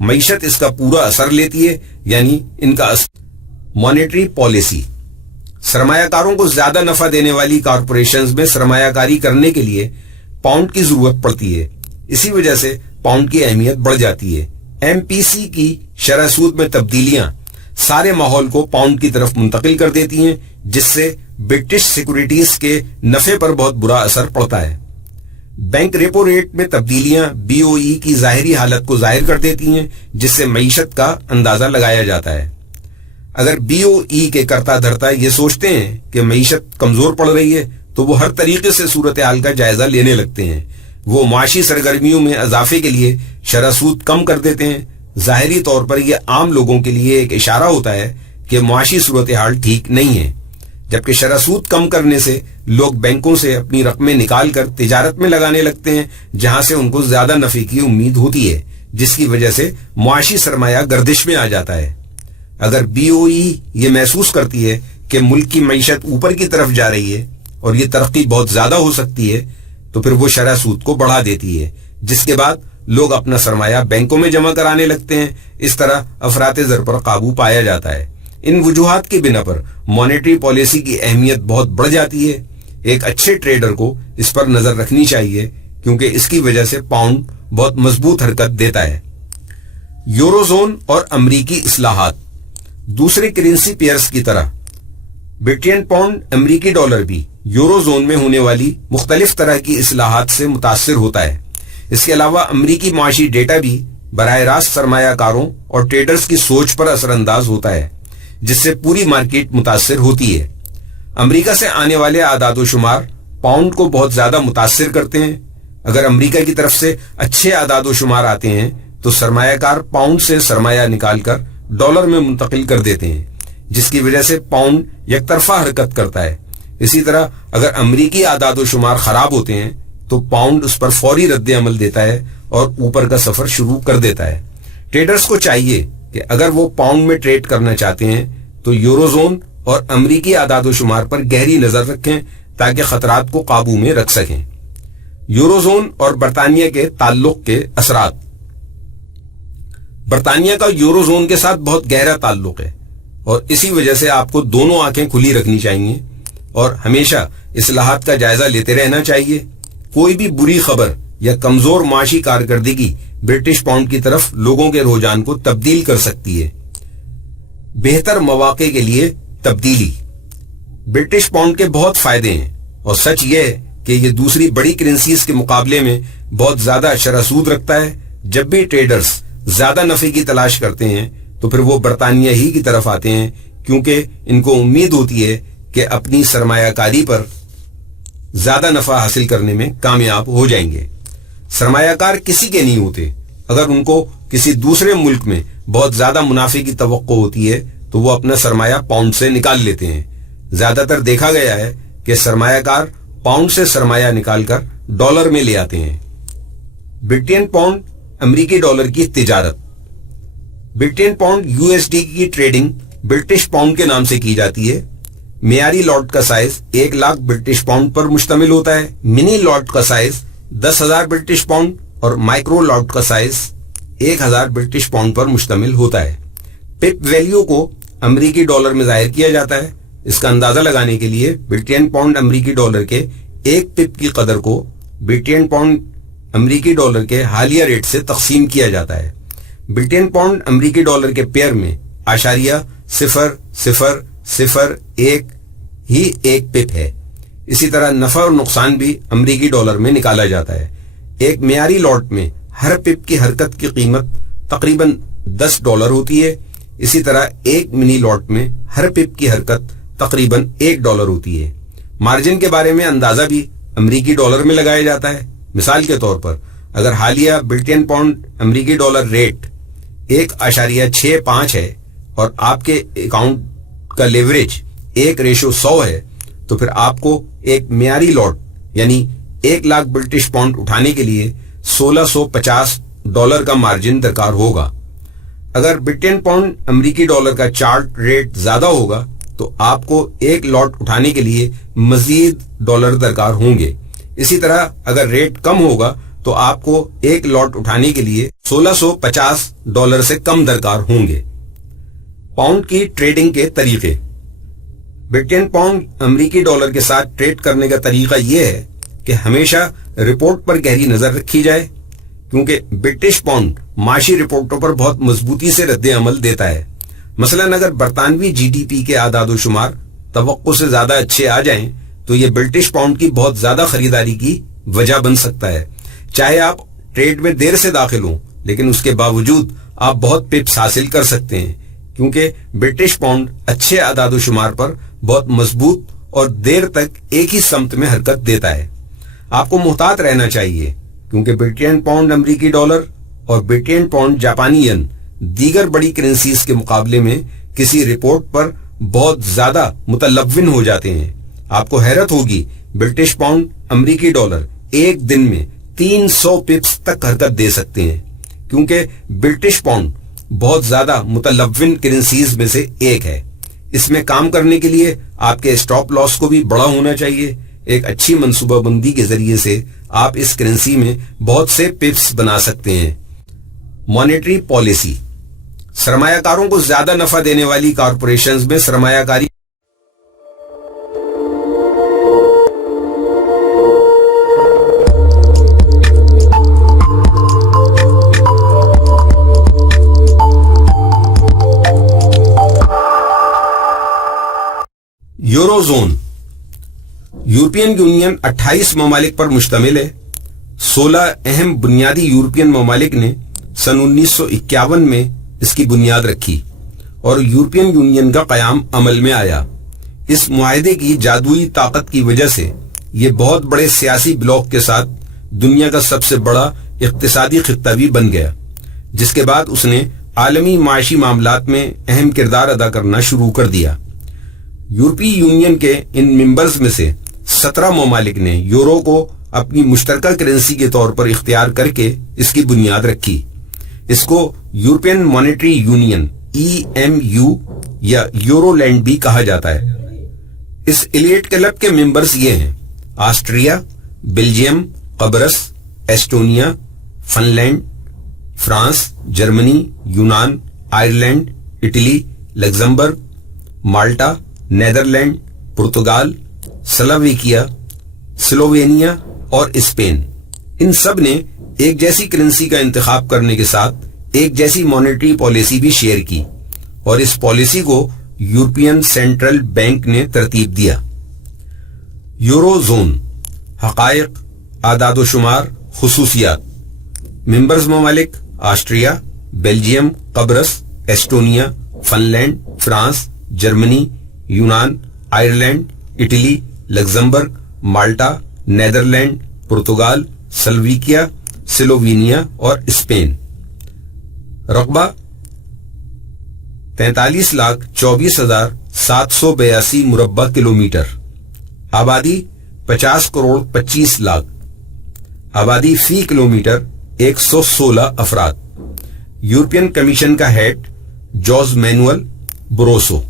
معیشت اس کا پورا اثر لیتی ہے، یعنی ان کا اثر۔ مانیٹری پالیسی، سرمایہ کاروں کو زیادہ نفع دینے والی کارپوریشنز میں سرمایہ کاری کرنے کے لیے پاؤنڈ کی ضرورت پڑتی ہے، اسی وجہ سے پاؤنڈ کی اہمیت بڑھ جاتی ہے۔ ایم پی سی کی شرح سود میں تبدیلیاں سارے ماحول کو پاؤنڈ کی طرف منتقل کر دیتی ہیں، جس سے برٹش سیکورٹیز کے نفع پر بہت برا اثر پڑتا ہے۔ بینک ریپو ریٹ میں تبدیلیاں بی او ای کی ظاہری حالت کو ظاہر کر دیتی ہیں، جس سے معیشت کا اندازہ لگایا جاتا ہے۔ اگر بی او ای کے کرتا دھرتا یہ سوچتے ہیں کہ معیشت کمزور پڑ رہی ہے تو وہ ہر طریقے سے صورتحال کا جائزہ لینے لگتے ہیں۔ وہ معاشی سرگرمیوں میں اضافے کے لیے شرح سود کم کر دیتے ہیں۔ ظاہری طور پر یہ عام لوگوں کے لیے ایک اشارہ ہوتا ہے کہ معاشی صورتحال ٹھیک نہیں ہے، جبکہ شرح سود کم کرنے سے لوگ بینکوں سے اپنی رقمیں نکال کر تجارت میں لگانے لگتے ہیں، جہاں سے ان کو زیادہ نفع کی امید ہوتی ہے، جس کی وجہ سے معاشی سرمایہ گردش میں آ جاتا ہے۔ اگر بی او ای یہ محسوس کرتی ہے کہ ملک کی معیشت اوپر کی طرف جا رہی ہے اور یہ ترقی بہت زیادہ ہو سکتی ہے تو پھر وہ شرح سود کو بڑھا دیتی ہے، جس کے بعد لوگ اپنا سرمایہ بینکوں میں جمع کرانے لگتے ہیں۔ اس طرح افراط زر پر قابو پایا جاتا ہے۔ ان وجوہات کی بنا پر مانیٹری پالیسی کی اہمیت بہت بڑھ جاتی ہے۔ ایک اچھے ٹریڈر کو اس پر نظر رکھنی چاہیے، کیونکہ اس کی وجہ سے پاؤنڈ بہت مضبوط حرکت دیتا ہے۔ یورو زون اور امریکی اصلاحات، دوسرے کرنسی پیئرز کی طرح برٹین پاؤنڈ امریکی ڈالر بھی یورو زون میں ہونے والی مختلف طرح کی اصلاحات سے متاثر ہوتا ہے۔ اس کے علاوہ امریکی معاشی ڈیٹا بھی براہ راست سرمایہ کاروں اور ٹریڈرز کی سوچ پر اثر انداز ہوتا ہے، جس سے پوری مارکیٹ متاثر ہوتی ہے۔ امریکہ سے آنے والے اعداد و شمار پاؤنڈ کو بہت زیادہ متاثر کرتے ہیں۔ اگر امریکہ کی طرف سے اچھے اعداد و شمار آتے ہیں تو سرمایہ کار پاؤنڈ سے سرمایہ نکال کر ڈالر میں منتقل کر دیتے ہیں، جس کی وجہ سے پاؤنڈ یک طرفہ حرکت کرتا ہے۔ اسی طرح اگر امریکی اعداد و شمار خراب ہوتے ہیں تو پاؤنڈ اس پر فوری رد عمل دیتا ہے اور اوپر کا سفر شروع کر دیتا ہے۔ ٹریڈرز کو چاہیے کہ اگر وہ پاؤنڈ میں ٹریڈ کرنا چاہتے ہیں تو یورو زون اور امریکی اعداد و شمار پر گہری نظر رکھیں تاکہ خطرات کو قابو میں رکھ سکیں۔ یورو زون اور برطانیہ کے تعلق کے اثرات۔ برطانیہ کا یورو زون کے ساتھ بہت گہرا تعلق ہے اور اسی وجہ سے آپ کو دونوں آنکھیں کھلی رکھنی چاہیے اور ہمیشہ اصلاحات کا جائزہ لیتے رہنا چاہیے۔ کوئی بھی بری خبر یا کمزور معاشی کارکردگی برٹش پاؤنڈ کی طرف لوگوں کے رجحان کو تبدیل کر سکتی ہے۔ بہتر مواقع کے لیے تبدیلی۔ برٹش پاؤنڈ کے بہت فائدے ہیں اور سچ یہ ہے کہ یہ دوسری بڑی کرنسیز کے مقابلے میں بہت زیادہ شرح سود رکھتا ہے۔ جب بھی ٹریڈرز زیادہ نفع کی تلاش کرتے ہیں تو پھر وہ برطانیہ ہی کی طرف آتے ہیں، کیونکہ ان کو امید ہوتی ہے کہ اپنی سرمایہ کاری پر زیادہ نفع حاصل کرنے میں کامیاب ہو جائیں گے۔ سرمایہ کار کسی کے نہیں ہوتے۔ اگر ان کو کسی دوسرے ملک میں بہت زیادہ منافع کی توقع ہوتی ہے تو وہ اپنا سرمایہ پاؤنڈ سے نکال لیتے ہیں۔ زیادہ تر دیکھا گیا ہے کہ سرمایہ کار پاؤنڈ سے سرمایہ نکال کر ڈالر میں لے آتے ہیں۔ برٹین پاؤنڈ امریکی ڈالر کی تجارت۔ Britain pound U S D کی ٹریڈنگ برٹش پاؤنڈ کے نام سے کی جاتی ہے۔ معیاری لاٹ کا سائز 1,00,000 برٹش پاؤنڈ پر مشتمل ہوتا ہے۔ منی لاٹ کا سائز 10,000 برٹش پاؤنڈ اور مائکرو لاٹ کا سائز 1,000 برٹش پاؤنڈ پر مشتمل ہوتا ہے۔ پپ ویلیو کو امریکی ڈالر میں ظاہر کیا جاتا ہے۔ اس کا اندازہ لگانے کے لیے برٹین پاؤنڈ امریکی ڈالر کے ایک پپ کی قدر کو برٹین پاؤنڈ امریکی ڈالر کے حالیہ ریٹ سے تقسیم کیا جاتا ہے۔ برٹین پاؤنڈ امریکی ڈالر کے پیئر میں 0.001 ہی ایک پپ ہے۔ اسی طرح نفع اور نقصان بھی امریکی ڈالر میں نکالا جاتا ہے۔ ایک معیاری لاٹ میں ہر پپ کی حرکت کی قیمت تقریباً $10 ہوتی ہے۔ اسی طرح ایک منی لاٹ میں ہر پپ کی حرکت تقریباً $1 ہوتی ہے۔ مارجن کے بارے میں اندازہ بھی امریکی ڈالر میں لگایا جاتا ہے۔ مثال کے طور پر اگر حالیہ برٹین پاؤنڈ امریکی ڈالر ریٹ 1.65 ہے اور آپ کے اکاؤنٹ کا لیوریج 1:100 ہے تو پھر آپ کو ایک معیاری لاٹ یعنی 1,00,000 برٹش پاؤنڈ اٹھانے کے لیے $1,650 کا مارجن درکار ہوگا۔ اگر برٹین پاؤنڈ امریکی ڈالر کا چارٹ ریٹ زیادہ ہوگا تو آپ کو ایک لاٹ اٹھانے کے لیے مزید ڈالر درکار ہوں گے۔ اسی طرح اگر ریٹ کم ہوگا تو آپ کو ایک لاٹ اٹھانے کے لیے $1650 سے کم درکار ہوں گے۔ پاؤنڈ کی ٹریڈنگ کے طریقے۔ برٹن پاؤنڈ امریکی ڈالر کے ساتھ ٹریڈ کرنے کا طریقہ یہ ہے کہ ہمیشہ رپورٹ پر گہری نظر رکھی جائے، کیونکہ برٹش پاؤنڈ معاشی رپورٹوں پر بہت مضبوطی سے رد عمل دیتا ہے۔ مثلا اگر برطانوی جی ڈی پی کے اعداد و شمار توقع سے زیادہ اچھے آ جائیں تو یہ برٹش پاؤنڈ کی بہت زیادہ خریداری کی وجہ بن سکتا ہے۔ چاہے آپ ٹریڈ میں دیر سے داخل ہوں، لیکن اس کے باوجود آپ بہت پپس حاصل کر سکتے ہیں، کیونکہ برٹش پاؤنڈ اچھے اعداد و شمار پر بہت مضبوط اور دیر تک ایک ہی سمت میں حرکت دیتا ہے۔ آپ کو محتاط رہنا چاہیے، کیونکہ برٹن پاؤنڈ امریکی ڈالر اور برٹن پاؤنڈ جاپانی ین دیگر بڑی کرنسیز کے مقابلے میں کسی رپورٹ پر بہت زیادہ متلون ہو جاتے ہیں۔ آپ کو حیرت ہوگی، برٹش پاؤنڈ امریکی ڈالر ایک دن میں 300 پپس تک حرکت دے سکتے ہیں، کیونکہ برٹش پاؤنڈ بہت زیادہ متلون کرنسیز میں سے ایک ہے۔ اس میں کام کرنے کے لیے آپ کے اسٹاپ لاس کو بھی بڑا ہونا چاہیے۔ ایک اچھی منصوبہ بندی کے ذریعے سے آپ اس کرنسی میں بہت سے پپس بنا سکتے ہیں۔ Monetary policy. سرمایہ کاروں کو زیادہ نفع دینے والی کارپوریشنز میں سرمایہ کاری یورو زون۔ یورپین یونین 28 ممالک پر مشتمل ہے۔ 16 اہم بنیادی یورپین ممالک نے سن 1951 میں اس کی بنیاد رکھی اور یورپین یونین کا قیام عمل میں آیا۔ اس معاہدے کی جادوئی طاقت کی وجہ سے یہ بہت بڑے سیاسی بلاک کے ساتھ دنیا کا سب سے بڑا اقتصادی خطہ بھی بن گیا، جس کے بعد اس نے عالمی معاشی معاملات میں اہم کردار ادا کرنا شروع کر دیا۔ یورپی یونین کے ان ممبرز میں سے 17 ممالک نے یورو کو اپنی مشترکہ کرنسی کے طور پر اختیار کر کے اس کی بنیاد رکھی۔ اس کو یورپین مانیٹری یونین EMU یا یورو لینڈ بھی کہا جاتا ہے۔ اس ایلیٹ کلب کے ممبرز یہ ہیں: آسٹریا، بیلجیم، قبرص، ایسٹونیا، فن لینڈ، فرانس، جرمنی، یونان، Ireland, Italy, Luxembourg, Malta, Netherland, Portugal, Slovakia, Slovenia اور اسپین۔ ان سب نے ایک جیسی کرنسی کا انتخاب کرنے کے ساتھ ایک جیسی مانیٹری پالیسی بھی شیئر کی، اور اس پالیسی کو یورپین سینٹرل بینک نے ترتیب دیا۔ Eurozone. حقائق، اعداد و شمار، خصوصیات۔ ممبرز ممالک: آسٹریا، بیلجیم، قبرص، ایسٹونیا، فن لینڈ، فرانس، جرمنی، یونان، Ireland, Italy, Luxembourg, Malta, Netherland, Portugal, Slovakia, Slovenia اور اسپین۔ رقبہ 43,24,782 مربع کلومیٹر۔ آبادی 50 کروڑ 25 لاکھ۔ آبادی فی کلومیٹر 116 افراد۔ یورپین کمیشن کا head Jose Manuel Barroso.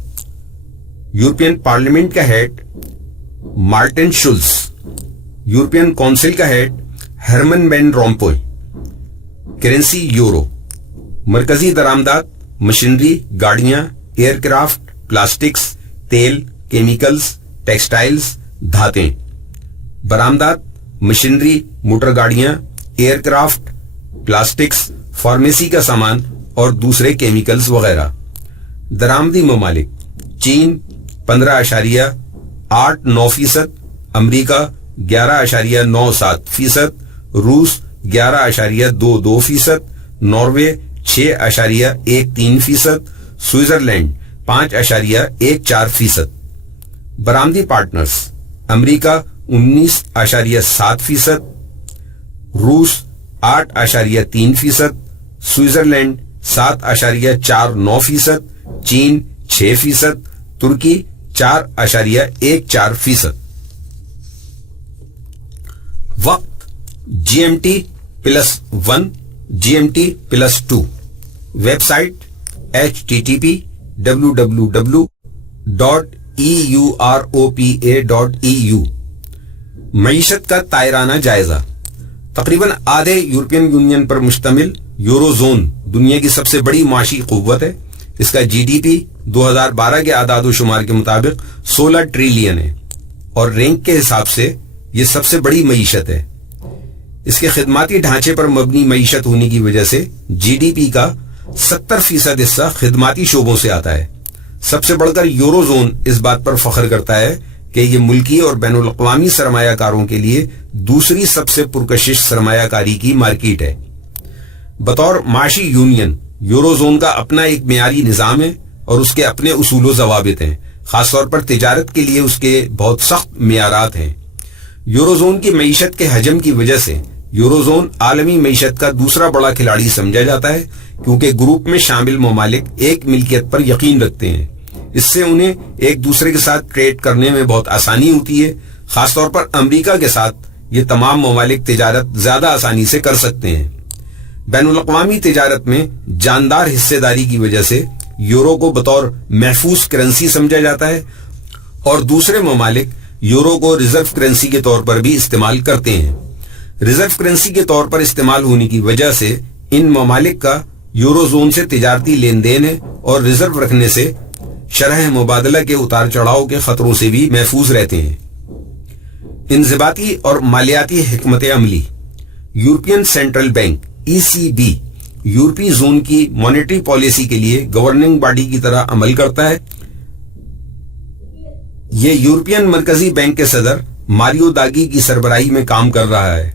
European Parliament کا head Martin Schulz. European Council کا head Herman Van Rompuy. Currency euro. مرکزی درآمدات: مشینری، گاڑیاں، ایئر کرافٹ، پلاسٹکس، تیل، کیمیکلز، ٹیکسٹائلز، دھاتیں۔ برآمدات: مشینری، موٹر گاڑیاں، ایئر کرافٹ، پلاسٹکس، فارمیسی کا سامان اور دوسرے کیمیکلز وغیرہ۔ درآمدی ممالک: چین 15.89%، امریکہ 11.97%، روس 11.22%، ناروے 6.13%، سوئٹزرلینڈ 5.14%۔ برآمدی پارٹنرز: امریکہ 19.7%، روس 8.3%، سوئٹزرلینڈ 7.49%، چین 6%، ترکی 4.14%۔ وقت: GMT +1 GMT +2۔ Web site http://www.europa.eu۔ معیشت کا تائرانہ جائزہ۔ تقریباً آدھے یورپین یونین پر مشتمل یورو زون دنیا کی سب سے بڑی معاشی قوت ہے. اس کا جی ڈی پی 2012 کے اعداد و شمار کے مطابق 16 ٹریلین ہے اور رینک کے حساب سے یہ سب سے بڑی معیشت ہے. اس کے خدماتی ڈھانچے پر مبنی معیشت ہونے کی وجہ سے جی ڈی پی کا 70% حصہ خدماتی شعبوں سے آتا ہے. سب سے بڑھ کر یورو زون اس بات پر فخر کرتا ہے کہ یہ ملکی اور بین الاقوامی سرمایہ کاروں کے لیے دوسری سب سے پرکشش سرمایہ کاری کی مارکیٹ ہے. بطور معاشی یونین یورو زون کا اپنا ایک معیاری نظام ہے اور اس کے اپنے اصول و ضوابط ہیں. خاص طور پر تجارت کے لیے اس کے بہت سخت معیارات ہیں. یورو زون کی معیشت کے حجم کی وجہ سے یورو زون عالمی معیشت کا دوسرا بڑا کھلاڑی سمجھا جاتا ہے کیونکہ گروپ میں شامل ممالک ایک ملکیت پر یقین رکھتے ہیں. اس سے انہیں ایک دوسرے کے ساتھ ٹریڈ کرنے میں بہت آسانی ہوتی ہے. خاص طور پر امریکہ کے ساتھ یہ تمام ممالک تجارت زیادہ آسانی سے کر سکتے ہیں. بین الاقوامی تجارت میں جاندار حصے داری کی وجہ سے یورو کو بطور محفوظ کرنسی سمجھا جاتا ہے اور دوسرے ممالک یورو کو ریزرو کرنسی کے طور پر بھی استعمال کرتے ہیں. ریزرو کرنسی کے طور پر استعمال ہونے کی وجہ سے ان ممالک کا یورو زون سے تجارتی لین دین ہے اور ریزرو رکھنے سے شرح مبادلہ کے اتار چڑھاؤ کے خطروں سے بھی محفوظ رہتے ہیں. انضباطی اور مالیاتی حکمت عملی. یورپین سینٹرل بینک ای سی بی یورپی زون کی مانیٹری پالیسی کے لیے گورننگ باڈی کی طرح عمل کرتا ہے. یہ یورپین مرکزی بینک کے صدر ماریو داگی کی سربراہی میں کام کر رہا ہے.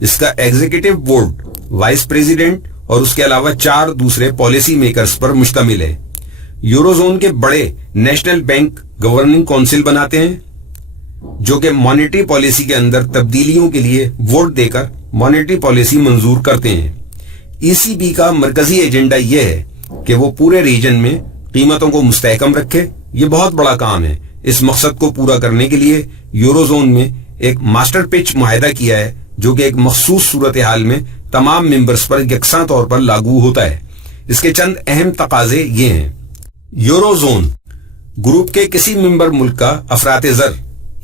اس کا ایگزیکٹو بورڈ وائس پریزیڈنٹ اور اس کے علاوہ 4 دوسرے پالیسی میکرز پر مشتمل ہے. یورو زون کے بڑے نیشنل بینک گورننگ کونسل بناتے ہیں جو کہ مانیٹری پالیسی کے اندر تبدیلیوں کے لیے ووٹ دے کر مانیٹری پالیسی منظور کرتے ہیں. ای سی بی کا مرکزی ایجنڈا یہ ہے کہ وہ پورے ریجن میں قیمتوں کو مستحکم رکھے. یہ بہت بڑا کام ہے. اس مقصد کو پورا کرنے کے لیے یورو زون میں ایک ماسٹر پچ معاہدہ کیا ہے جو کہ ایک مخصوص صورتحال میں تمام ممبرز پر یکساں طور پر لاگو ہوتا ہے. اس کے چند اہم تقاضے یہ ہیں. یورو زون گروپ کے کسی ممبر ملک کا افراط زر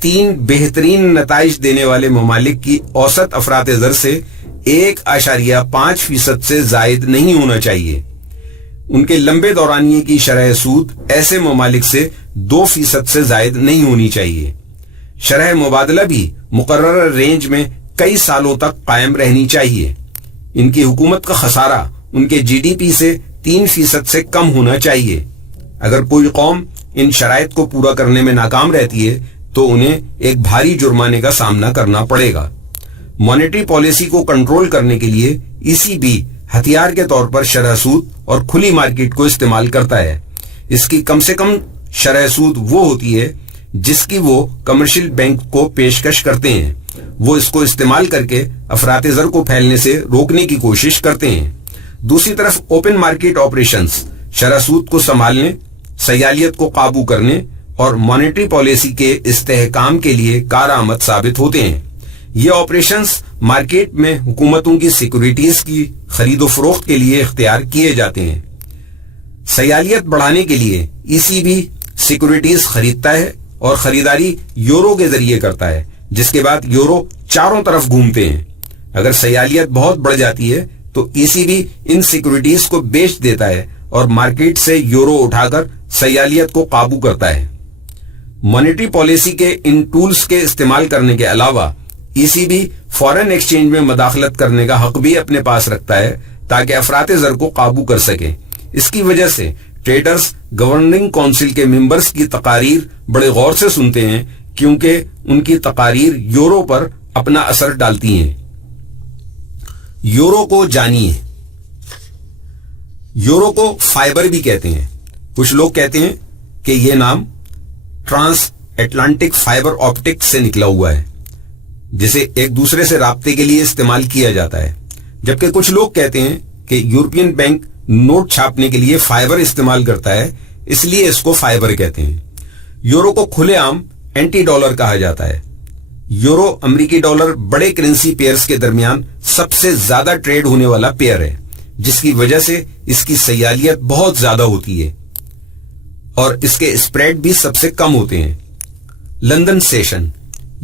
3 بہترین نتائج دینے والے ممالک کی اوسط افراط زر سے 1.5% سے زائد نہیں ہونا چاہیے. ان کے لمبے دورانیے کی شرح سود ایسے ممالک سے 2% سے زائد نہیں ہونی چاہیے. شرح مبادلہ بھی مقررہ رینج میں کئی سالوں تک قائم رہنی چاہیے. ان کی حکومت کا خسارہ ان کے جی ڈی پی سے 3% سے کم ہونا چاہیے. اگر کوئی قوم ان شرائط کو پورا کرنے میں ناکام رہتی ہے تو انہیں ایک بھاری جرمانے کا سامنا کرنا پڑے گا. مانیٹری پالیسی کو کنٹرول کرنے کے لیے ای سی بی ہتھیار کے طور پر شرح سود اور کھلی مارکیٹ کو استعمال کرتا ہے. اس کی کم سے کم شرح سود وہ ہوتی ہے جس کی وہ کمرشل بینک کو پیشکش کرتے ہیں. وہ اس کو استعمال کر کے افراط زر کو پھیلنے سے روکنے کی کوشش کرتے ہیں. دوسری طرف اوپن مارکیٹ آپریشنز شرح سود کو سنبھالنے، سیالیت کو قابو کرنے اور مانیٹری پالیسی کے استحکام کے لیے کارآمد ثابت ہوتے ہیں. یہ آپریشنز مارکیٹ میں حکومتوں کی سیکورٹیز کی خرید و فروخت کے لیے اختیار کیے جاتے ہیں. سیالیت بڑھانے کے لیے ای سی بی سیکورٹیز خریدتا ہے اور خریداری یورو کے ذریعے کرتا ہے، جس کے بعد یورو چاروں طرف گھومتے ہیں. اگر سیالیت بہت بڑھ جاتی ہے تو ای سی بی ان سیکورٹیز کو بیچ دیتا ہے اور مارکیٹ سے یورو اٹھا کر سیالیت کو قابو کرتا ہے. مانیٹری پالیسی کے ان ٹولز کے استعمال کرنے کے علاوہ ای سی بی فارن ایکسچینج میں مداخلت کرنے کا حق بھی اپنے پاس رکھتا ہے تاکہ افراط زر کو قابو کر سکے. اس کی وجہ سے ٹریڈرز گورننگ کونسل کے ممبرز کی تقاریر بڑے غور سے سنتے ہیں کیونکہ ان کی تقاریر یورو پر اپنا اثر ڈالتی ہیں. یورو کو جانیے. یورو کو فائبر بھی کہتے ہیں. کچھ لوگ کہتے ہیں کہ یہ نام ٹرانس اٹلانٹک فائبر آپٹک سے نکلا ہوا ہے جسے ایک دوسرے سے رابطے کے لیے استعمال کیا جاتا ہے، جبکہ کچھ لوگ کہتے ہیں کہ یورپین بینک نوٹ چھاپنے کے لیے فائبر استعمال کرتا ہے، اس لیے اس کو فائبر کہتے ہیں. یورو کو کھلے عام اینٹی ڈالر کہا جاتا ہے. یورو امریکی ڈالر بڑے کرنسی پیئرز کے درمیان سب سے زیادہ ٹریڈ ہونے والا پیئر ہے، جس کی وجہ سے اس کی سیالیت بہت زیادہ ہوتی ہے اور اس کے اسپریڈ بھی سب سے کم ہوتے ہیں. London session.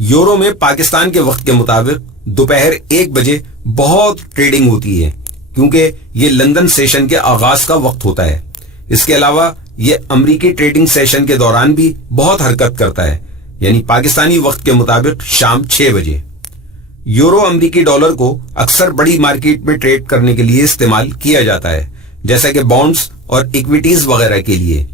یورو میں پاکستان کے وقت کے مطابق دوپہر 1 بجے بہت ٹریڈنگ ہوتی ہے کیونکہ یہ لندن سیشن کے آغاز کا وقت ہوتا ہے. اس کے علاوہ یہ امریکی ٹریڈنگ سیشن کے دوران بھی بہت حرکت کرتا ہے، یعنی پاکستانی وقت کے مطابق شام 6 بجے. یورو امریکی ڈالر کو اکثر بڑی مارکیٹ میں ٹریڈ کرنے کے لیے استعمال کیا جاتا ہے، جیسا کہ بانڈز اور ایکویٹیز وغیرہ کے لیے.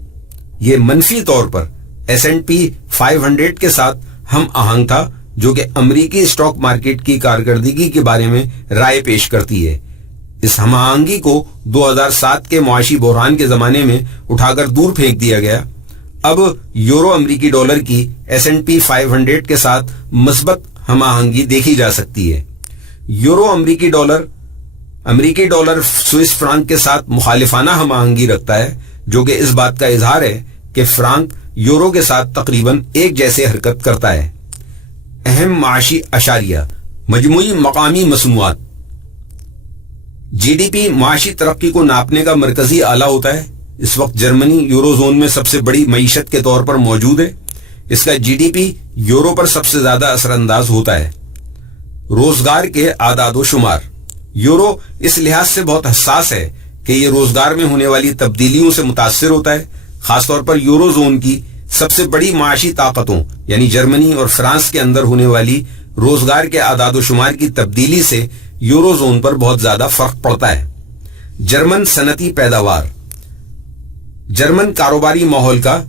یہ منفی طور پر S&P 500 کے ساتھ ہم آہنگ تھا، جو کہ امریکی اسٹاک مارکیٹ کی کارکردگی کے بارے میں رائے پیش کرتی ہے. اس ہم آہنگی کو 2007 کے معاشی بحران کے زمانے میں اٹھا کر دور پھینک دیا گیا. اب یورو امریکی ڈالر کی S&P 500 کے ساتھ مثبت ہم آہنگی دیکھی جا سکتی ہے. یورو امریکی ڈالر سوئس فرانک کے ساتھ مخالفانہ ہم آہنگی رکھتا ہے، جو کہ اس بات کا اظہار ہے کہ فرانک یورو کے ساتھ تقریباً ایک جیسے حرکت کرتا ہے. اہم معاشی اشاریہ: مجموعی مقامی مصنوعات. GDP معاشی ترقی کو ناپنے کا مرکزی آلہ ہوتا ہے. اس وقت جرمنی یورو زون میں سب سے بڑی معیشت کے طور پر موجود ہے. اس کا GDP یورو پر سب سے زیادہ اثر انداز ہوتا ہے. روزگار کے اعداد و شمار. یورو اس لحاظ سے بہت حساس ہے کہ یہ روزگار میں ہونے والی تبدیلیوں سے متاثر ہوتا ہے. خاص طور پر یورو زون کی سب سے بڑی معاشی طاقتوں یعنی جرمنی اور فرانس کے اندر ہونے والی روزگار کے اعداد و شمار کی تبدیلی سے یورو زون پر بہت زیادہ فرق پڑتا ہے. جرمن صنعتی پیداوار. جرمن کاروباری ماحول کا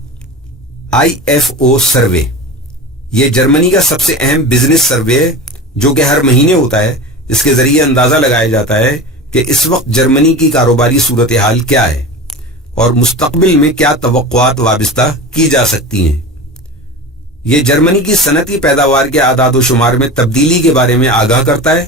IFO سروے. یہ جرمنی کا سب سے اہم بزنس سروے ہے جو کہ ہر مہینے ہوتا ہے. اس کے ذریعے اندازہ لگایا جاتا ہے کہ اس وقت جرمنی کی کاروباری صورتحال کیا ہے اور مستقبل میں کیا توقعات وابستہ کی جا سکتی ہیں. یہ جرمنی کی صنعتی پیداوار کے اعداد و شمار میں تبدیلی کے بارے میں آگاہ کرتا ہے.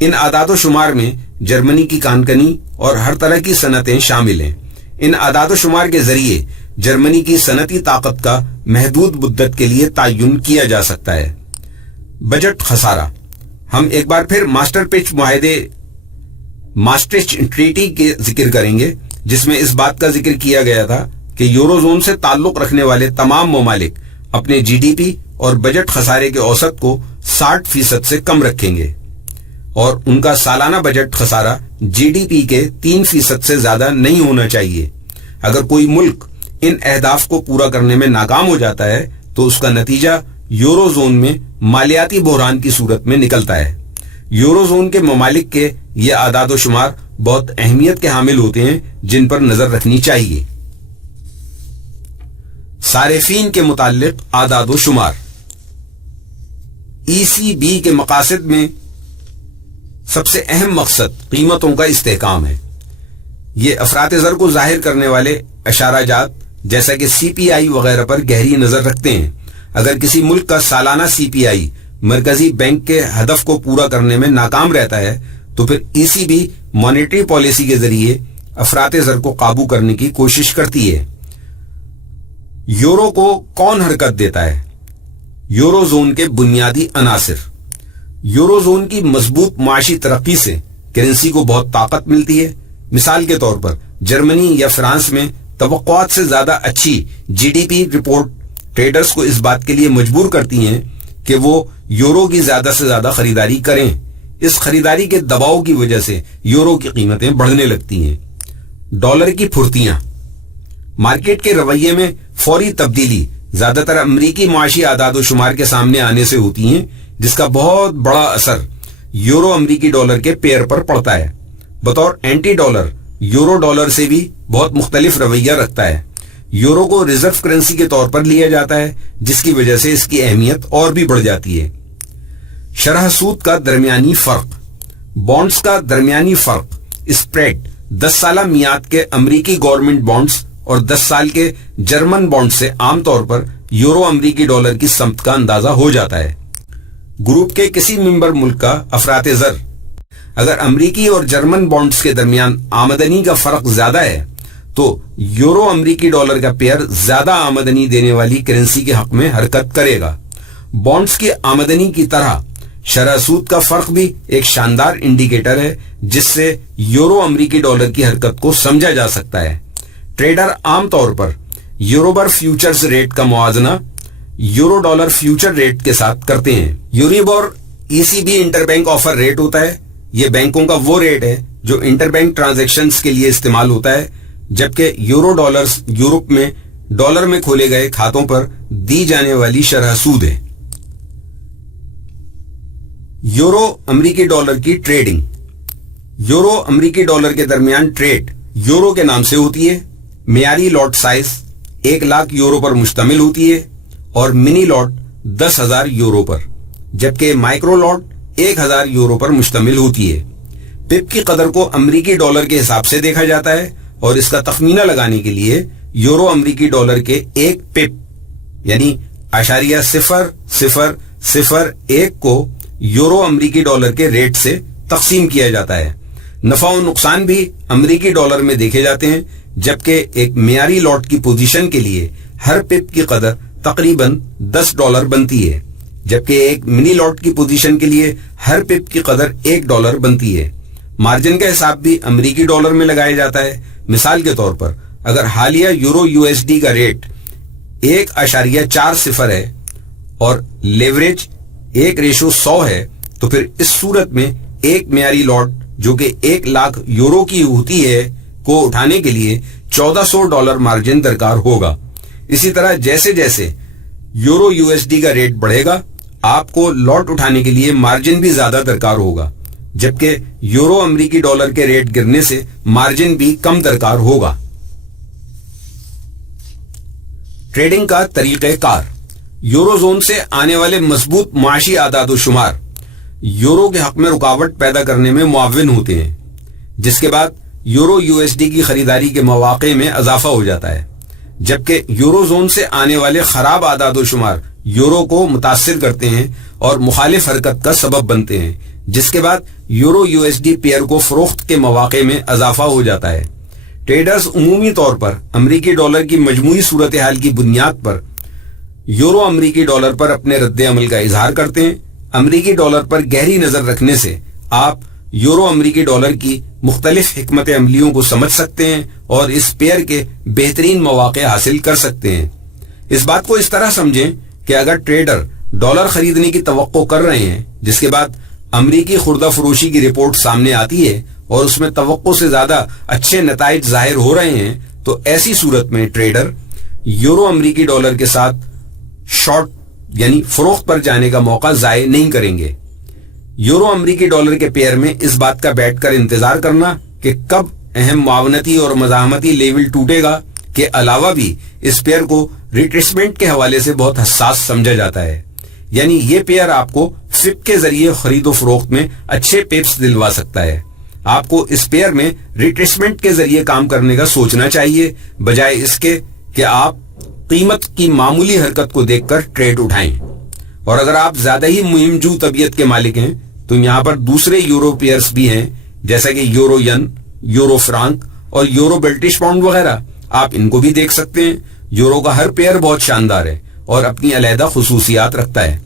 ان اعداد و شمار میں جرمنی کی کانکنی اور ہر طرح کی صنعتیں شامل ہیں. ان اعداد و شمار کے ذریعے جرمنی کی صنعتی طاقت کا محدود مدت کے لیے تعین کیا جا سکتا ہے. بجٹ خسارہ. ہم ایک بار پھر ماسٹرچ ٹریٹی کے ذکر کریں گے، جس میں اس بات کا ذکر کیا گیا تھا کہ یورو زون سے تعلق رکھنے والے تمام ممالک اپنے GDP اور بجٹ خسارے کے اوسط کو 60% سے کم رکھیں گے اور ان کا سالانہ بجٹ خسارہ GDP کے 3% سے زیادہ نہیں ہونا چاہیے. اگر کوئی ملک ان اہداف کو پورا کرنے میں ناکام ہو جاتا ہے تو اس کا نتیجہ یورو زون میں مالیاتی بحران کی صورت میں نکلتا ہے. یورو زون کے ممالک کے یہ اعداد و شمار بہت اہمیت کے حامل ہوتے ہیں جن پر نظر رکھنی چاہیے. صارفین کے متعلق اعداد و شمار. ECB کے مقاصد میں سب سے اہم مقصد قیمتوں کا استحکام ہے. یہ افراط زر کو ظاہر کرنے والے اشارہ جات جیسا کہ CPI وغیرہ پر گہری نظر رکھتے ہیں. اگر کسی ملک کا سالانہ CPI مرکزی بینک کے ہدف کو پورا کرنے میں ناکام رہتا ہے تو پھر ECB مانیٹری پالیسی کے ذریعے افراط زر کو قابو کرنے کی کوشش کرتی ہے. یورو کو کون حرکت دیتا ہے؟ یورو زون کے بنیادی عناصر. یورو زون کی مضبوط معاشی ترقی سے کرنسی کو بہت طاقت ملتی ہے. مثال کے طور پر جرمنی یا فرانس میں توقعات سے زیادہ اچھی GDP رپورٹ ٹریڈرز کو اس بات کے لیے مجبور کرتی ہیں کہ وہ یورو کی زیادہ سے زیادہ خریداری کریں. اس خریداری کے دباؤ کی وجہ سے یورو کی قیمتیں بڑھنے لگتی ہیں. ڈالر کی پھرتیاں. مارکیٹ کے رویے میں فوری تبدیلی زیادہ تر امریکی معاشی اعداد و شمار کے سامنے آنے سے ہوتی ہیں، جس کا بہت بڑا اثر یورو امریکی ڈالر کے پیئر پر پڑتا ہے. بطور اینٹی ڈالر یورو ڈالر سے بھی بہت مختلف رویہ رکھتا ہے. یورو کو ریزرو کرنسی کے طور پر لیا جاتا ہے، جس کی وجہ سے اس کی اہمیت اور بھی بڑھ جاتی ہے. شرح سود کا درمیانی فرق. بانڈز کا درمیانی فرق اسپریڈ 10 سالہ میعاد کے امریکی گورنمنٹ بانڈز اور 10 سال کے جرمن بانڈ سے عام طور پر یورو امریکی ڈالر کی سمت کا اندازہ ہو جاتا ہے. گروپ کے کسی ممبر ملک کا افراط زر. اگر امریکی اور جرمن بانڈز کے درمیان آمدنی کا فرق زیادہ ہے تو یورو امریکی ڈالر کا پیئر زیادہ آمدنی دینے والی کرنسی کے حق میں حرکت کرے گا. بانڈز کی آمدنی کی طرح شرح سود کا فرق بھی ایک شاندار انڈیکیٹر ہے جس سے یورو امریکی ڈالر کی حرکت کو سمجھا جا سکتا ہے. ٹریڈر عام طور پر یوروبر فیوچرز ریٹ کا موازنہ یورو ڈالر فیوچر ریٹ کے ساتھ کرتے ہیں. Euribor ECB interbank offer rate ہوتا ہے. یہ بینکوں کا وہ ریٹ ہے جو انٹر بینک ٹرانزیکشنز کے لیے استعمال ہوتا ہے، جبکہ یورو ڈالرز یورپ میں ڈالر میں کھولے گئے کھاتوں پر دی جانے والی شرح سود ہے۔ یورو امریکی ڈالر کی ٹریڈنگ۔ یورو امریکی ڈالر کے درمیان ٹریڈ یورو کے نام سے ہوتی ہے۔ معیاری لاٹ سائز 1,00,000 یورو پر مشتمل ہوتی ہے اور منی لاٹ 10,000 یورو پر، جبکہ مائکرو لاٹ 1,000 یورو پر مشتمل ہوتی ہے۔ پپ کی قدر کو امریکی ڈالر کے حساب سے دیکھا جاتا ہے اور اس کا تخمینہ لگانے کے لیے یورو امریکی ڈالر کے ایک پپ یعنی 0.0001 کو یورو امریکی ڈالر کے ریٹ سے تقسیم کیا جاتا ہے۔ نفع و نقصان بھی امریکی ڈالر میں دیکھے جاتے ہیں، جبکہ ایک معیاری لاٹ کی پوزیشن کے لیے ہر پپ کی قدر تقریباً $10 بنتی ہے، جبکہ ایک منی لاٹ کی پوزیشن کے لیے ہر پپ کی قدر $1 بنتی ہے۔ مارجن کا حساب بھی امریکی ڈالر میں لگایا جاتا ہے۔ مثال کے طور پر اگر حالیہ یورو USD کا ریٹ 1.40 ہے اور لیوریج 1:100 ہے، تو پھر اس صورت میں ایک معیاری لاٹ جو کہ 1,00,000 یورو کی ہوتی ہے کو اٹھانے کے لیے $1,400 مارجن درکار ہوگا۔ اسی طرح جیسے جیسے یورو USD کا ریٹ بڑھے گا، آپ کو لاٹ اٹھانے کے لیے مارجن بھی زیادہ درکار ہوگا، جبکہ یورو امریکی ڈالر کے ریٹ گرنے سے مارجن بھی کم درکار ہوگا۔ ٹریڈنگ کا طریقہ کار۔ یورو زون سے آنے والے مضبوط معاشی اعداد و شمار یورو کے حق میں رکاوٹ پیدا کرنے میں معاون ہوتے ہیں، جس کے بعد یورو USD کی خریداری کے مواقع میں اضافہ ہو جاتا ہے، جبکہ یورو زون سے آنے والے خراب اعداد و شمار یورو کو متاثر کرتے ہیں اور مخالف حرکت کا سبب بنتے ہیں، جس کے بعد یورو USD پیئر کو فروخت کے مواقع میں اضافہ ہو جاتا ہے۔ ٹریڈرز عمومی طور پر امریکی ڈالر کی مجموعی صورتحال کی بنیاد پر یورو امریکی ڈالر پر اپنے رد عمل کا اظہار کرتے ہیں۔ امریکی ڈالر پر گہری نظر رکھنے سے آپ یورو امریکی ڈالر کی مختلف حکمت عملیوں کو سمجھ سکتے ہیں اور اس پیئر کے بہترین مواقع حاصل کر سکتے ہیں۔ اس بات کو اس طرح سمجھیں کہ اگر ٹریڈر ڈالر خریدنے کی توقع کر رہے ہیں، جس کے بعد امریکی خوردہ فروشی کی رپورٹ سامنے آتی ہے اور اس میں توقع سے زیادہ اچھے نتائج ظاہر ہو رہے ہیں، تو ایسی صورت میں ٹریڈر یورو امریکی ڈالر کے ساتھ شارٹ یعنی فروخت پر جانے کا موقع ضائع نہیں کریں گے۔ یورو امریکی ڈالر کے پیئر میں اس بات کا بیٹھ کر انتظار کرنا کہ کب اہم معاونتی اور مزاحمتی لیول ٹوٹے گا کے علاوہ بھی اس پیئر کو ریٹریسمنٹ کے حوالے سے بہت حساس سمجھا جاتا ہے، یعنی یہ پیئر آپ کو فپ کے ذریعے خرید و فروخت میں اچھے پیپس دلوا سکتا ہے۔ آپ کو اس پیئر میں ریٹریسمنٹ کے ذریعے کام کرنے کا سوچنا چاہیے، بجائے اس کے کہ آپ قیمت کی معمولی حرکت کو دیکھ کر ٹریڈ اٹھائیں۔ اور اگر آپ زیادہ ہی مہم جو طبیعت کے مالک ہیں تو یہاں پر دوسرے یورو پیئرز بھی ہیں، جیسا کہ یورو ین، یورو فرانک اور یورو برٹش پاؤنڈ وغیرہ۔ آپ ان کو بھی دیکھ سکتے ہیں۔ یورو کا ہر پیئر بہت شاندار ہے اور اپنی علیحدہ خصوصیات رکھتا ہے۔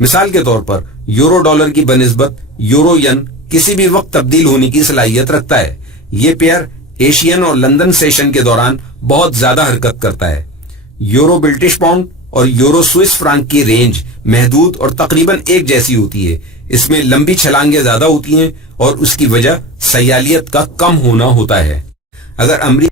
مثال کے طور پر یورو ڈالر کی بنسبت یورو ین کسی بھی وقت تبدیل ہونے کی صلاحیت رکھتا ہے۔ یہ پیئر ایشین اور لندن سیشن کے دوران بہت زیادہ حرکت کرتا ہے۔ یورو برٹش پاؤنڈ اور یورو سوئس فرانک کی رینج محدود اور تقریباً ایک جیسی ہوتی ہے۔ اس میں لمبی چھلانگیں زیادہ ہوتی ہیں اور اس کی وجہ سیالیت کا کم ہونا ہوتا ہے۔ اگر امریکہ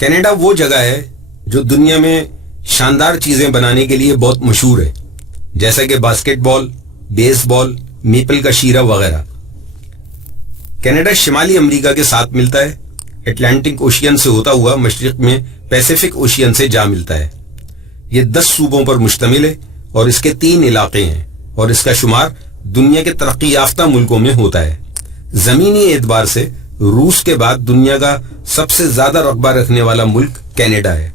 کینیڈا وہ جگہ ہے جو دنیا میں شاندار چیزیں بنانے کے لیے بہت مشہور ہے، جیسا کہ باسکٹ بال، بیس بال، میپل کا شیرہ وغیرہ۔ کینیڈا شمالی امریکہ کے ساتھ ملتا ہے، اٹلانٹک اوشین سے ہوتا ہوا مشرق میں پیسیفک اوشین سے جا ملتا ہے۔ یہ 10 صوبوں پر مشتمل ہے اور اس کے 3 علاقے ہیں، اور اس کا شمار دنیا کے ترقی یافتہ ملکوں میں ہوتا ہے۔ زمینی اعتبار سے روس کے بعد دنیا کا سب سے زیادہ رقبہ رکھنے والا ملک کینیڈا ہے۔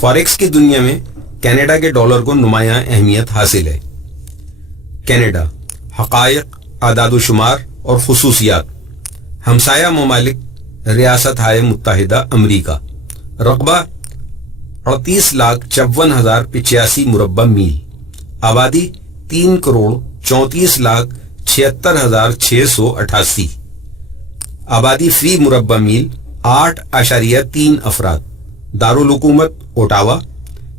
فاریکس کی دنیا میں کینیڈا کے ڈالر کو نمایاں اہمیت حاصل ہے۔ کینیڈا، حقائق، اعداد و شمار اور خصوصیات۔ ہمسایہ ممالک ریاست ہائے متحدہ امریکہ۔ رقبہ 38,54,085 مربع میل۔ آبادی 3,34,76,688۔ آبادی فی مربع میل 8.3 افراد. دارالحکومت اوٹاوا.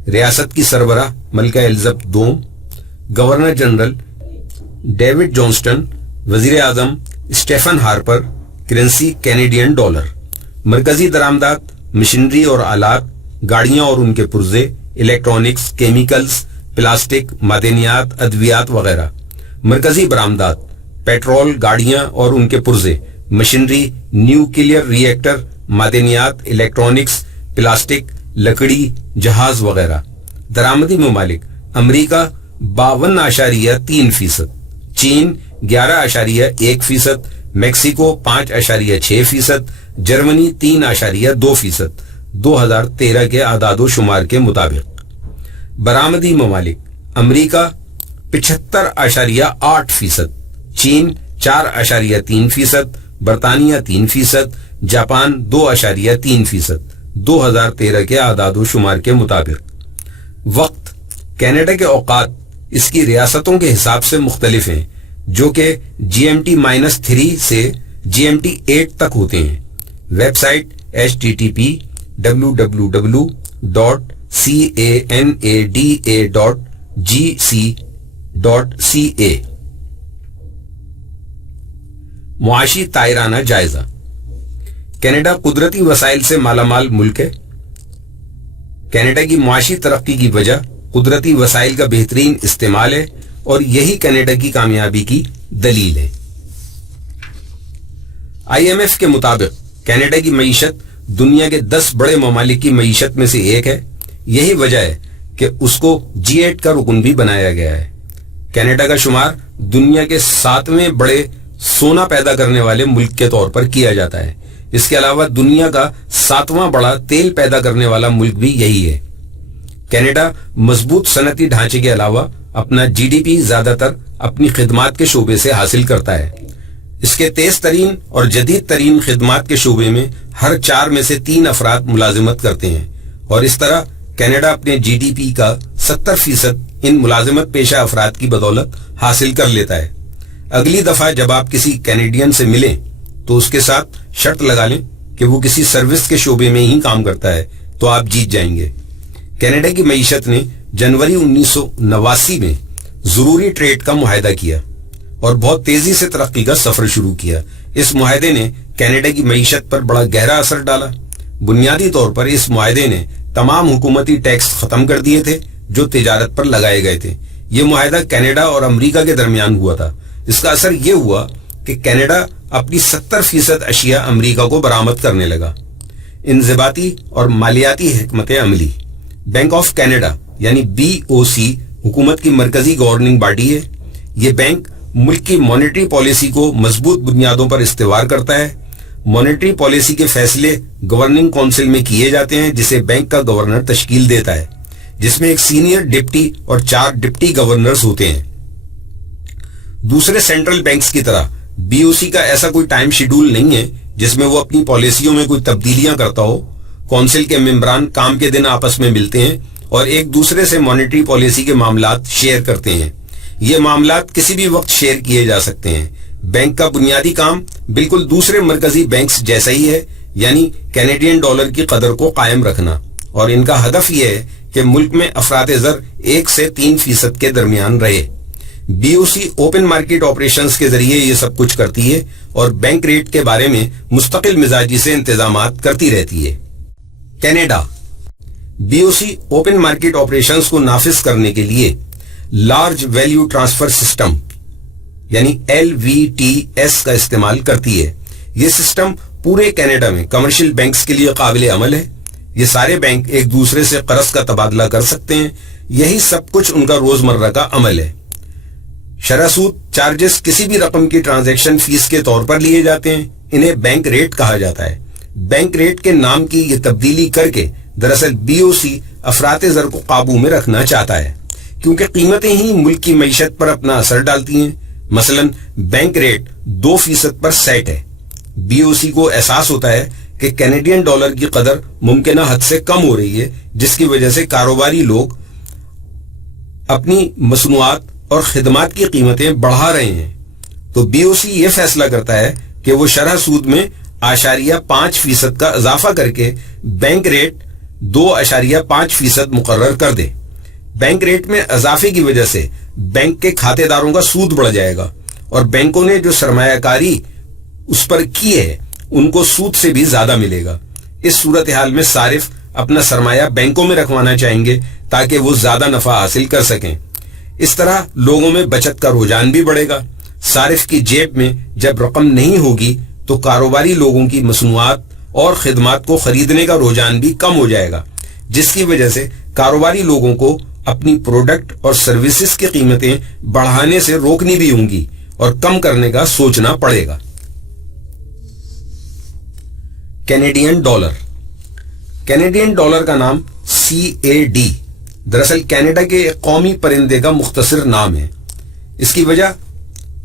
ریاست کی سربراہ ملکہ الزبتھ دوم. Governor general David Johnston. وزیر اعظم Stephen Harper. Currency Canadian dollar. مرکزی درآمدات مشینری اور آلات، گاڑیاں اور ان کے پرزے، الیکٹرانکس، کیمیکلز، پلاسٹک، معدنیات، ادویات وغیرہ. مرکزی برآمدات پیٹرول، گاڑیاں اور ان کے پرزے، مشینری، نیوکلیئر ری ایکٹر، معدنیات، الیکٹرانکس، پلاسٹک، لکڑی، جہاز وغیرہ. درآمدی ممالک امریکہ 52.3%، چین 11.1%، میکسیکو 5.6%، جرمنی 3.2%، 2013 کے اعداد و شمار کے مطابق. برآمدی ممالک امریکہ 75.8%، چین 4.3%، برطانیہ 3%، جاپان 2.3%، 2013 کے اعداد و شمار کے مطابق. وقت کینیڈا کے اوقات اس کی ریاستوں کے حساب سے مختلف ہیں، جو کہ GMT-3 سے GMT-8 تک ہوتے ہیں. Website http://www.canada.gc.ca. معاشی تائرانہ جائزہ. کینیڈا قدرتی وسائل سے مالا مال ملک ہے. کینیڈا کی معاشی ترقی کی وجہ قدرتی وسائل کا بہترین استعمال ہے، اور یہی کینیڈا کی کامیابی کی دلیل ہے. IMF کے مطابق کینیڈا کی معیشت دنیا کے 10 بڑے ممالک کی معیشت میں سے ایک ہے. یہی وجہ ہے کہ اس کو G8 کا رکن بھی بنایا گیا ہے. کینیڈا کا شمار دنیا کے 7ویں بڑے سونا پیدا کرنے والے ملک کے طور پر کیا جاتا ہے. اس کے علاوہ دنیا کا 7واں بڑا تیل پیدا کرنے والا ملک بھی یہی ہے. کینیڈا مضبوط صنعتی ڈھانچے کے علاوہ اپنا GDP زیادہ تر اپنی خدمات کے شعبے سے حاصل کرتا ہے. اس کے تیز ترین اور جدید ترین خدمات کے شعبے میں ہر 4 میں سے 3 افراد ملازمت کرتے ہیں، اور اس طرح کینیڈا اپنے GDP کا 70% ان ملازمت پیشہ افراد کی بدولت حاصل کر لیتا ہے. اگلی دفعہ جب آپ کسی کینیڈین سے ملیں تو اس کے ساتھ شرط لگا لیں کہ وہ کسی سروس کے شعبے میں ہی کام کرتا ہے، تو آپ جیت جائیں گے. کینیڈا کی معیشت نے جنوری 1989 میں ضروری ٹریڈ کا معاہدہ کیا اور بہت تیزی سے ترقی کا سفر شروع کیا. اس معاہدے نے کینیڈا کی معیشت پر بڑا گہرا اثر ڈالا. بنیادی طور پر اس معاہدے نے تمام حکومتی ٹیکس ختم کر دیے تھے جو تجارت پر لگائے گئے تھے. یہ معاہدہ کینیڈا اور امریکہ کے درمیان ہوا تھا. اس کا اثر یہ ہوا کہ کینیڈا اپنی 70% اشیاء امریکہ کو برآمد کرنے لگا. انضباطی اور مالیاتی حکمت عملی. بینک آف کینیڈا یعنی BOC حکومت کی مرکزی گورننگ باڈی ہے. یہ بینک ملک کی مانیٹری پالیسی کو مضبوط بنیادوں پر استوار کرتا ہے. مانیٹری پالیسی کے فیصلے گورننگ کونسل میں کیے جاتے ہیں، جسے بینک کا گورنر تشکیل دیتا ہے، جس میں ایک سینئر ڈپٹی اور 4 ڈپٹی گورنرز ہوتے ہیں. دوسرے سینٹرل بینکس کی طرح BOC کا ایسا کوئی ٹائم شیڈول نہیں ہے جس میں وہ اپنی پالیسیوں میں کوئی تبدیلیاں کرتا ہو. کونسل کے ممبران کام کے دن آپس میں ملتے ہیں اور ایک دوسرے سے مانیٹری پالیسی کے معاملات شیئر کرتے ہیں. یہ معاملات کسی بھی وقت شیئر کیے جا سکتے ہیں. بینک کا بنیادی کام بالکل دوسرے مرکزی بینکس جیسا ہی ہے، یعنی کینیڈین ڈالر کی قدر کو قائم رکھنا، اور ان کا ہدف یہ ہے کہ ملک میں افراط زر 1 سے 3% کے درمیان رہے. BOC اوپن مارکیٹ آپریشنز کے ذریعے یہ سب کچھ کرتی ہے اور بینک ریٹ کے بارے میں مستقل مزاجی سے انتظامات کرتی رہتی ہے. Canada BOC open market operations کو نافذ کرنے کے لیے لارج ویلیو ٹرانسفر سسٹم یعنی LVTS کا استعمال کرتی ہے. یہ سسٹم پورے کینیڈا میں کمرشل بینکس کے لیے قابل عمل ہے. یہ سارے بینک ایک دوسرے سے قرض کا تبادلہ کر سکتے ہیں. یہی سب کچھ ان کا روزمرہ کا عمل ہے. شرح سود چارجز کسی بھی رقم کی ٹرانزیکشن فیس کے طور پر لیے جاتے ہیں. انہیں بینک ریٹ کہا جاتا ہے. بینک ریٹ کے نام کی یہ تبدیلی کر کے دراصل BOC افراط زر کو قابو میں رکھنا چاہتا ہے، کیونکہ قیمتیں ہی ملک کی معیشت پر اپنا اثر ڈالتی ہیں. مثلا بینک ریٹ 2% پر سیٹ ہے. BOC کو احساس ہوتا ہے کہ کینیڈین ڈالر کی قدر ممکنہ حد سے کم ہو رہی ہے، جس کی وجہ سے کاروباری لوگ اپنی مصنوعات اور خدمات کی قیمتیں بڑھا رہے ہیں. تو BOC یہ فیصلہ کرتا ہے کہ وہ شرح سود میں 0.5% کا اضافہ کر کے بینک ریٹ 2.5% مقرر کر دے۔ بینک ریٹ میں اضافے کی وجہ سے بینک کے کھاتے داروں کا سود بڑھ جائے گا اور بینکوں نے جو سرمایہ کاری اس پر کی ہے ان کو سود سے بھی زیادہ ملے گا۔ اس صورتحال میں صارف اپنا سرمایہ بینکوں میں رکھوانا چاہیں گے تاکہ وہ زیادہ نفع حاصل کر سکیں۔ اس طرح لوگوں میں بچت کا رجحان بھی بڑھے گا۔ صارف کی جیب میں جب رقم نہیں ہوگی تو کاروباری لوگوں کی مصنوعات اور خدمات کو خریدنے کا رجحان بھی کم ہو جائے گا، جس کی وجہ سے کاروباری لوگوں کو اپنی پروڈکٹ اور سروسز کی قیمتیں بڑھانے سے روکنی بھی ہوں گی اور کم کرنے کا سوچنا پڑے گا۔ Canadian dollar. کینیڈین ڈالر کا نام CAD دراصل کینیڈا کے ایک قومی پرندے کا مختصر نام ہے۔ اس کی وجہ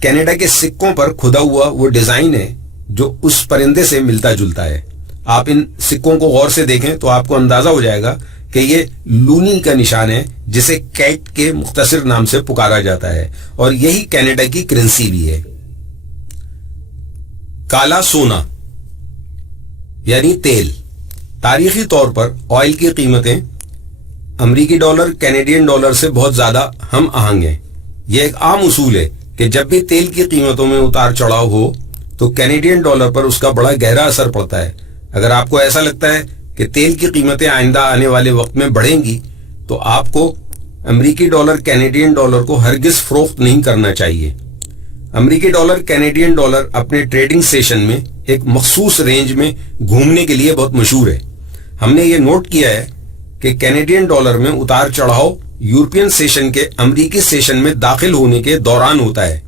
کینیڈا کے سکوں پر کھدا ہوا وہ ڈیزائن ہے جو اس پرندے سے ملتا جلتا ہے۔ آپ ان سکوں کو غور سے دیکھیں تو آپ کو اندازہ ہو جائے گا کہ یہ لونی کا نشان ہے جسے کیٹ کے مختصر نام سے پکارا جاتا ہے، اور یہی کینیڈا کی کرنسی بھی ہے۔ کالا سونا یعنی تیل۔ تاریخی طور پر آئل کی قیمتیں امریکی ڈالر کینیڈین ڈالر سے بہت زیادہ ہم آہنگ ہیں۔ یہ ایک عام اصول ہے کہ جب بھی تیل کی قیمتوں میں اتار چڑھاؤ ہو تو کینیڈین ڈالر پر اس کا بڑا گہرا اثر پڑتا ہے۔ اگر آپ کو ایسا لگتا ہے کہ تیل کی قیمتیں آئندہ آنے والے وقت میں بڑھیں گی تو آپ کو امریکی ڈالر کینیڈین ڈالر کو ہرگز فروخت نہیں کرنا چاہیے۔ امریکی ڈالر کینیڈین ڈالر اپنے ٹریڈنگ سیشن میں ایک مخصوص رینج میں گھومنے کے لیے بہت مشہور ہے۔ ہم نے یہ نوٹ کیا ہے کہ کینیڈین ڈالر میں اتار چڑھاؤ یورپین سیشن کے امریکی سیشن میں داخل ہونے کے دوران ہوتا ہے۔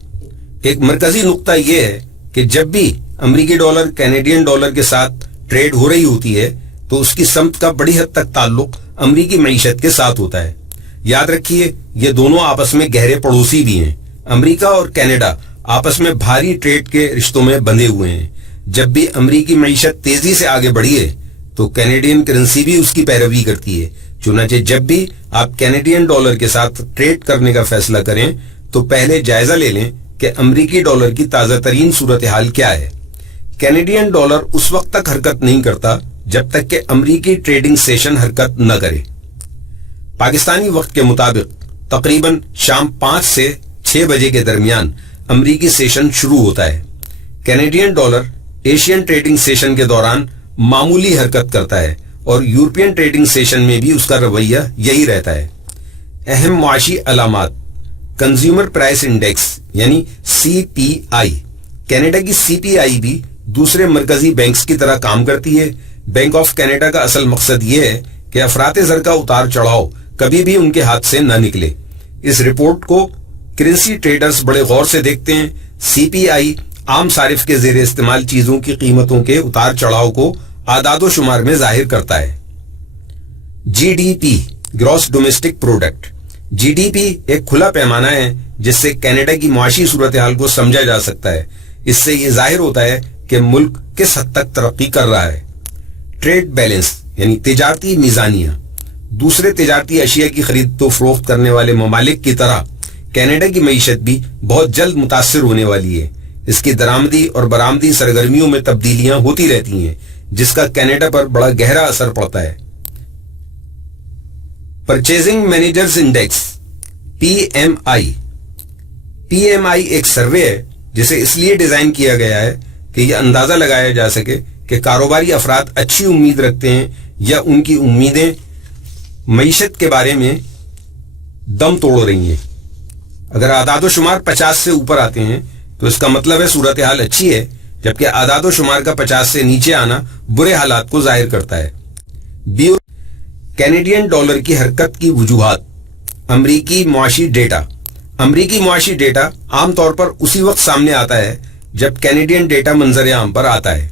ایک مرکزی نقطہ یہ ہے کہ جب بھی امریکی ڈالر کینیڈین ڈالر کے ساتھ ٹریڈ ہو رہی ہوتی ہے تو اس کی سمت کا بڑی حد تک تعلق امریکی معیشت کے ساتھ ہوتا ہے۔ یاد رکھیے یہ دونوں آپس میں گہرے پڑوسی بھی ہیں۔ امریکہ اور کینیڈا آپس میں بھاری ٹریڈ کے رشتوں میں بندھے ہوئے ہیں۔ جب بھی امریکی معیشت تیزی سے آگے بڑھی ہے تو کینیڈین کرنسی بھی اس کی پیروی کرتی ہے۔ چنانچہ جب بھی آپ کینیڈین ڈالر کے ساتھ ٹریڈ کرنے کا فیصلہ کریں تو پہلے جائزہ لے لیں کہ امریکی ڈالر کی تازہ ترین صورتحال کیا ہے۔ کینیڈین ڈالر اس وقت تک حرکت نہیں کرتا جب تک کہ امریکی ٹریڈنگ سیشن حرکت نہ کرے۔ پاکستانی وقت کے مطابق تقریباً شام 5 سے 6 بجے کے درمیان امریکی سیشن شروع ہوتا ہے۔ Canadian dollar Asian trading session کے دوران معمولی حرکت کرتا ہے اور یورپین ٹریڈنگ سیشن میں بھی اس کا رویہ یہی رہتا ہے۔ اہم معاشی علامات: کنزیومر پرائس انڈیکس یعنی CPI۔ کینیڈا کی CPI بھی دوسرے مرکزی بینکس کی طرح کام کرتی ہے۔ بینک آف کینیڈا کا اصل مقصد یہ ہے کہ افراط زر کا اتار چڑھاؤ کبھی بھی ان کے ہاتھ سے نہ نکلے۔ اس رپورٹ کو کرنسی ٹریڈرز بڑے غور سے دیکھتے ہیں۔ CPI عام صارف کے زیر استعمال چیزوں کی قیمتوں کے اتار چڑھاؤ کو اعداد و شمار میں ظاہر کرتا ہے۔ GDP gross domestic product. GDP ایک کھلا پیمانہ ہے جس سے کینیڈا کی معاشی صورتحال کو سمجھا جا سکتا ہے۔ اس سے یہ ظاہر ہوتا ہے کہ ملک کس حد تک ترقی کر رہا ہے۔ ٹریڈ بیلنس یعنی تجارتی میزانیہ۔ دوسرے تجارتی اشیاء کی خرید و فروخت کرنے والے ممالک کی طرح کینیڈا کی معیشت بھی بہت جلد متاثر ہونے والی ہے۔ اس کی درآمدی اور برآمدی سرگرمیوں میں تبدیلیاں ہوتی رہتی ہیں جس کا کینیڈا پر بڑا گہرا اثر پڑتا ہے۔ Purchasing managers index PMI۔ PMI ایک سروے ہے جسے اس لیے ڈیزائن کیا گیا ہے کہ یہ اندازہ لگایا جا سکے کہ کاروباری افراد اچھی امید رکھتے ہیں یا ان کی امیدیں معیشت کے بارے میں دم توڑ رہی ہیں۔ اگر اعداد و شمار 50 سے اوپر آتے ہیں تو اس کا مطلب ہے صورتحال اچھی ہے، جبکہ اعداد و شمار کا 50 سے نیچے آنا برے حالات کو ظاہر کرتا ہے۔ کینیڈین ڈالر کی حرکت کی وجوہات۔ امریکی معاشی ڈیٹا۔ امریکی معاشی ڈیٹا عام طور پر اسی وقت سامنے آتا ہے جب کینیڈین ڈیٹا منظر عام پر آتا ہے۔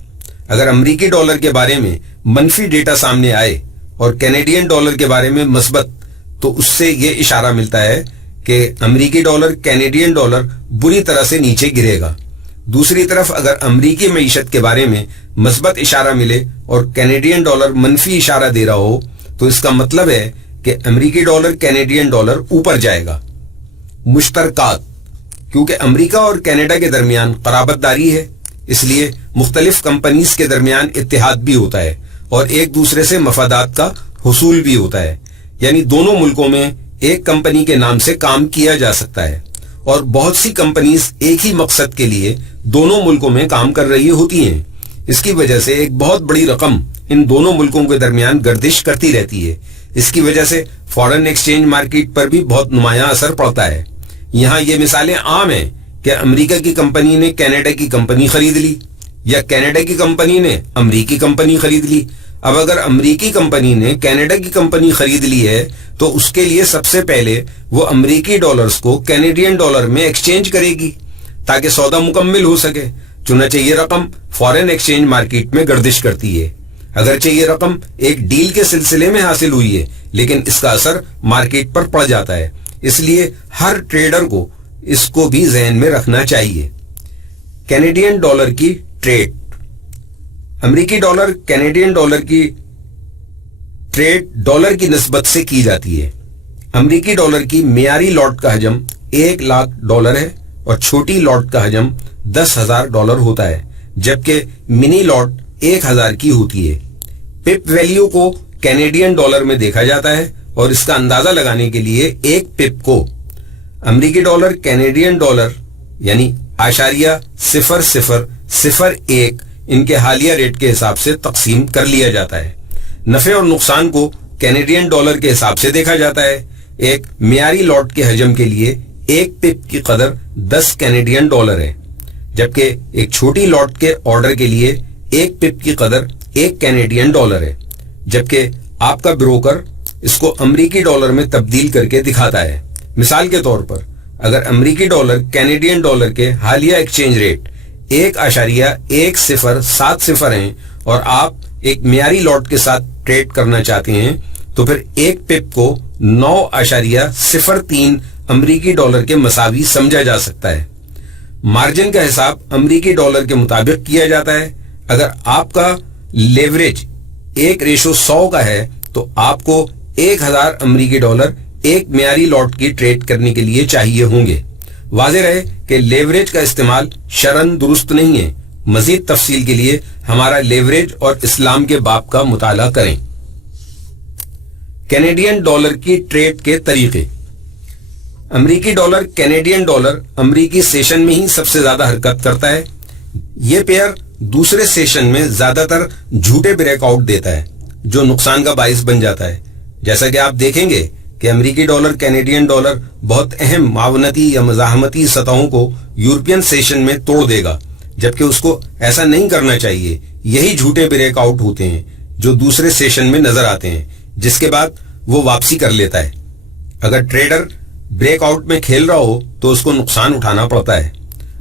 اگر امریکی ڈالر کے بارے میں منفی ڈیٹا سامنے آئے اور کینیڈین ڈالر کے بارے میں مثبت، تو اس سے یہ اشارہ ملتا ہے کہ امریکی ڈالر کینیڈین ڈالر بری طرح سے نیچے گرے گا۔ دوسری طرف اگر امریکی معیشت کے بارے میں مثبت اشارہ ملے اور کینیڈین ڈالر منفی اشارہ دے رہا ہو تو اس کا مطلب ہے کہ امریکی ڈالر کینیڈین ڈالر اوپر جائے گا۔ مشترکات۔ کیونکہ امریکہ اور کینیڈا کے درمیان قرابت داری ہے، اس لیے مختلف کمپنیز کے درمیان اتحاد بھی ہوتا ہے اور ایک دوسرے سے مفادات کا حصول بھی ہوتا ہے، یعنی دونوں ملکوں میں ایک کمپنی کے نام سے کام کیا جا سکتا ہے، اور بہت سی کمپنیز ایک ہی مقصد کے لیے دونوں ملکوں میں کام کر رہی ہوتی ہیں۔ اس کی وجہ سے ایک بہت بڑی رقم ان دونوں ملکوں کے درمیان گردش کرتی رہتی ہے۔ اس کی وجہ سے فارن ایکسچینج مارکیٹ پر بھی بہت نمایاں اثر پڑتا ہے۔ یہاں یہ مثالیں عام ہیں کہ امریکہ کی کمپنی نے کینیڈا کی کمپنی خرید لی، یا کینیڈا کی کمپنی نے امریکی کمپنی خرید لی۔ اب اگر امریکی کمپنی نے کینیڈا کی کمپنی خرید لی ہے تو اس کے لیے سب سے پہلے وہ امریکی ڈالرز کو کینیڈین ڈالر میں ایکسچینج کرے گی تاکہ سودا مکمل ہو سکے۔ چنانچہ یہ رقم فارن ایکسچینج مارکیٹ میں گردش کرتی ہے۔ اگرچہ یہ رقم ایک ڈیل کے سلسلے میں حاصل ہوئی ہے، لیکن اس کا اثر مارکیٹ پر پڑ جاتا ہے، اس لیے ہر ٹریڈر کو اس کو بھی ذہن میں رکھنا چاہیے۔ کینیڈین ڈالر کی ٹریڈ۔ امریکی ڈالر کینیڈین ڈالر کی ٹریڈ ڈالر کی نسبت سے کی جاتی ہے۔ امریکی ڈالر کی معیاری لاٹ کا حجم 1 لاکھ ڈالر ہے اور چھوٹی لاٹ کا حجم 10,000 ڈالر ہوتا ہے، جبکہ منی لاٹ 1,000 کی ہوتی ہے۔ پپ ویلیو کو کینیڈین ڈالر میں دیکھا جاتا ہے اور اس کا اندازہ لگانے کے لیے ایک پپ کو امریکی ڈالر کینیڈین ڈالر یعنی 0.0001 ان کے حالیہ ریٹ کے حساب سے تقسیم کر لیا جاتا ہے۔ نفع اور نقصان کو کینیڈین ڈالر کے حساب سے دیکھا جاتا ہے۔ ایک معیاری لاٹ کے حجم کے لیے ایک پپ کی قدر 10 کینیڈین ڈالر ہے، جبکہ ایک چھوٹی لاٹ کے آرڈر کے لیے ایک پپ کی قدر 1 کینیڈین ڈالر ہے، جبکہ آپ کا بروکر اس کو امریکی ڈالر میں تبدیل کر کے دکھاتا ہے۔ مثال کے طور پر اگر امریکی ڈالر کینیڈین ڈالر کے حالیہ ایکسچینج ریٹ 1.1070 ہیں اور آپ ایک معیاری لاٹ کے ساتھ ٹریڈ کرنا چاہتے ہیں تو پھر ایک پپ کو 9.03 امریکی ڈالر کے مساوی سمجھا جا سکتا ہے۔ مارجن کا حساب امریکی ڈالر کے مطابق کیا جاتا ہے۔ اگر آپ کا لیوریج 1:100 کا ہے تو آپ کو 1,000 امریکی ڈالر ایک معیاری لاٹ کی ٹریڈ کرنے کے لیے چاہیے ہوں گے۔ واضح رہے کہ لیوریج کا استعمال شرعاً درست نہیں ہے۔ مزید تفصیل کے لیے ہمارا لیوریج اور اسلام کے باب کا مطالعہ کریں۔ کینیڈین ڈالر کی ٹریڈ کے طریقے۔ امریکی ڈالر کینیڈین ڈالر امریکی سیشن میں ہی سب سے زیادہ حرکت کرتا ہے۔ یہ پیئر دوسرے سیشن میں زیادہ تر جھوٹے بریک آؤٹ دیتا ہے جو نقصان کا باعث بن جاتا ہے۔ جیسا کہ آپ دیکھیں گے کہ امریکی ڈالر کینیڈین ڈالر بہت اہم معاونتی یا مزاحمتی سطحوں کو یورپین سیشن میں توڑ دے گا، جبکہ اس کو ایسا نہیں کرنا چاہیے۔ یہی جھوٹے بریک آؤٹ ہوتے ہیں جو دوسرے سیشن میں نظر آتے ہیں، جس کے بعد وہ واپسی کر لیتا ہے۔ اگر ٹریڈر بریک آؤٹ میں کھیل رہا ہو تو اس کو نقصان اٹھانا پڑتا ہے۔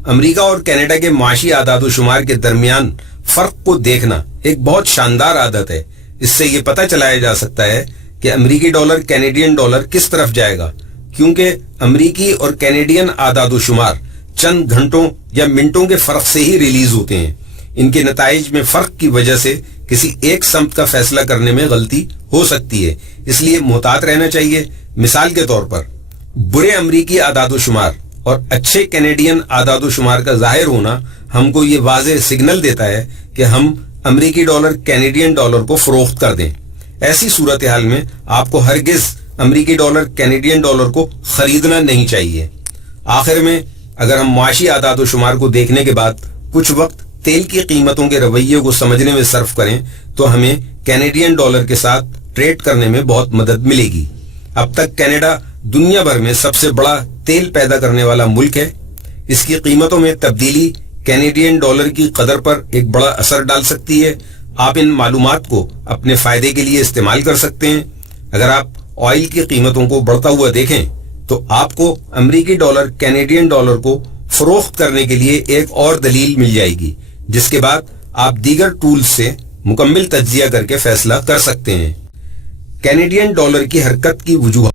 امریکہ اور کینیڈا کے معاشی اعداد و شمار کے درمیان فرق کو دیکھنا ایک بہت شاندار عادت ہے۔ اس سے یہ پتہ چلایا جا سکتا ہے کہ امریکی ڈالر کینیڈین ڈالر کس طرف جائے گا، کیونکہ امریکی اور کینیڈین اعداد و شمار چند گھنٹوں یا منٹوں کے فرق سے ہی ریلیز ہوتے ہیں۔ ان کے نتائج میں فرق کی وجہ سے کسی ایک سمت کا فیصلہ کرنے میں غلطی ہو سکتی ہے، اس لیے محتاط رہنا چاہیے۔ مثال کے طور پر برے امریکی اعداد و شمار اور اچھے کینیڈین اعداد و شمار کا ظاہر ہونا ہم کو یہ واضح سگنل دیتا ہے کہ ہم امریکی ڈالر کینیڈین ڈالر کو فروخت کر دیں۔ ایسی صورتحال میں آپ کو ہرگز امریکی ڈالر کینیڈین ڈالر کو خریدنا نہیں چاہیے۔ آخر میں اگر ہم معاشی اعداد و شمار کو دیکھنے کے بعد کچھ وقت تیل کی قیمتوں کے رویے کو سمجھنے میں صرف کریں تو ہمیں کینیڈین ڈالر کے ساتھ ٹریڈ کرنے میں بہت مدد ملے گی۔ اب تک کینیڈا دنیا بھر میں سب سے بڑا تیل پیدا کرنے والا ملک ہے۔ اس کی قیمتوں میں تبدیلی کینیڈین ڈالر کی قدر پر ایک بڑا اثر ڈال سکتی ہے۔ آپ ان معلومات کو اپنے فائدے کے لیے استعمال کر سکتے ہیں۔ اگر آپ آئل کی قیمتوں کو بڑھتا ہوا دیکھیں تو آپ کو امریکی ڈالر کینیڈین ڈالر کو فروخت کرنے کے لیے ایک اور دلیل مل جائے گی، جس کے بعد آپ دیگر ٹولز سے مکمل تجزیہ کر کے فیصلہ کر سکتے ہیں۔ کینیڈین ڈالر کی حرکت کی وجوہات۔